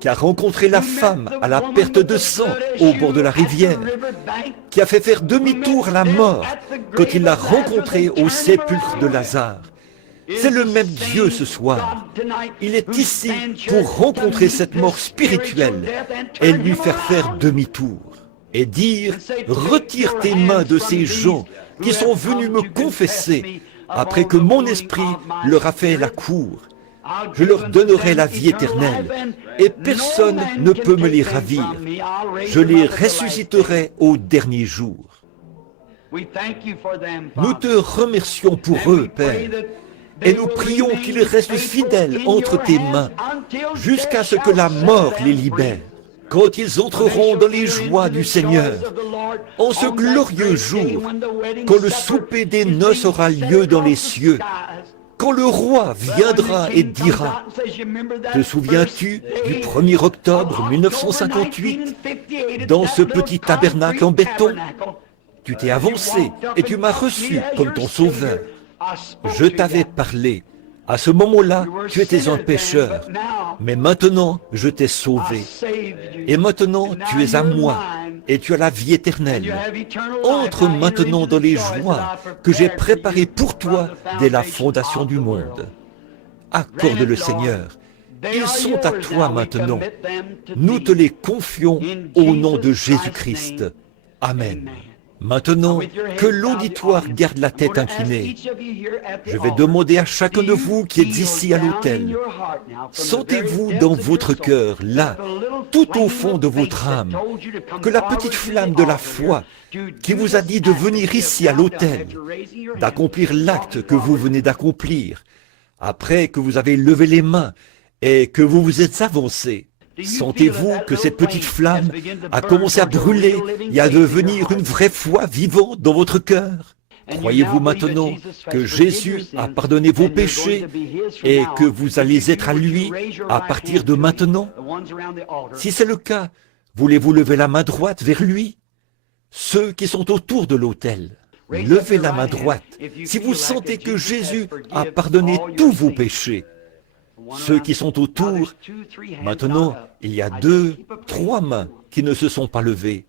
qui a rencontré la femme à la perte de sang au bord de la rivière, qui a fait faire demi-tour à la mort quand il l'a rencontrée au sépulcre de Lazare. C'est le même Dieu ce soir. Il est ici pour rencontrer cette mort spirituelle et lui faire demi-tour et dire « Retire tes mains de ces gens qui sont venus me confesser après que mon esprit leur a fait la cour. Je leur donnerai la vie éternelle et personne ne peut me les ravir. Je les ressusciterai au dernier jour. » Nous te remercions pour eux, Père, et nous prions qu'ils restent fidèles entre tes mains jusqu'à ce que la mort les libère. Quand ils entreront dans les joies du Seigneur, en ce glorieux jour, quand le souper des noces aura lieu dans les cieux, quand le roi viendra et dira « Te souviens-tu du 1er octobre 1958, dans ce petit tabernacle en béton? Tu t'es avancé et tu m'as reçu comme ton sauveur. Je t'avais parlé. À ce moment-là, tu étais un pécheur. Mais maintenant, je t'ai sauvé. Et maintenant, tu es à moi. Et tu as la vie éternelle. Entre maintenant dans les joies que j'ai préparées pour toi dès la fondation du monde. Accorde-le, Seigneur. Ils sont à toi maintenant. Nous te les confions au nom de Jésus-Christ. Amen. Maintenant, que l'auditoire garde la tête inclinée. Je vais demander à chacun de vous qui êtes ici à l'autel, sentez-vous dans votre cœur, là, tout au fond de votre âme, que la petite flamme de la foi qui vous a dit de venir ici à l'autel, d'accomplir l'acte que vous venez d'accomplir, après que vous avez levé les mains et que vous vous êtes avancé, sentez-vous que cette petite flamme a commencé à brûler et à devenir une vraie foi vivante dans votre cœur? Croyez-vous maintenant que Jésus a pardonné vos péchés et que vous allez être à lui à partir de maintenant? Si c'est le cas, voulez-vous lever la main droite vers lui? Ceux qui sont autour de l'autel, levez la main droite si vous sentez que Jésus a pardonné tous vos péchés. Ceux qui sont autour, maintenant, il y a 2, 3 mains qui ne se sont pas levées.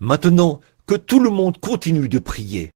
Maintenant, que tout le monde continue de prier.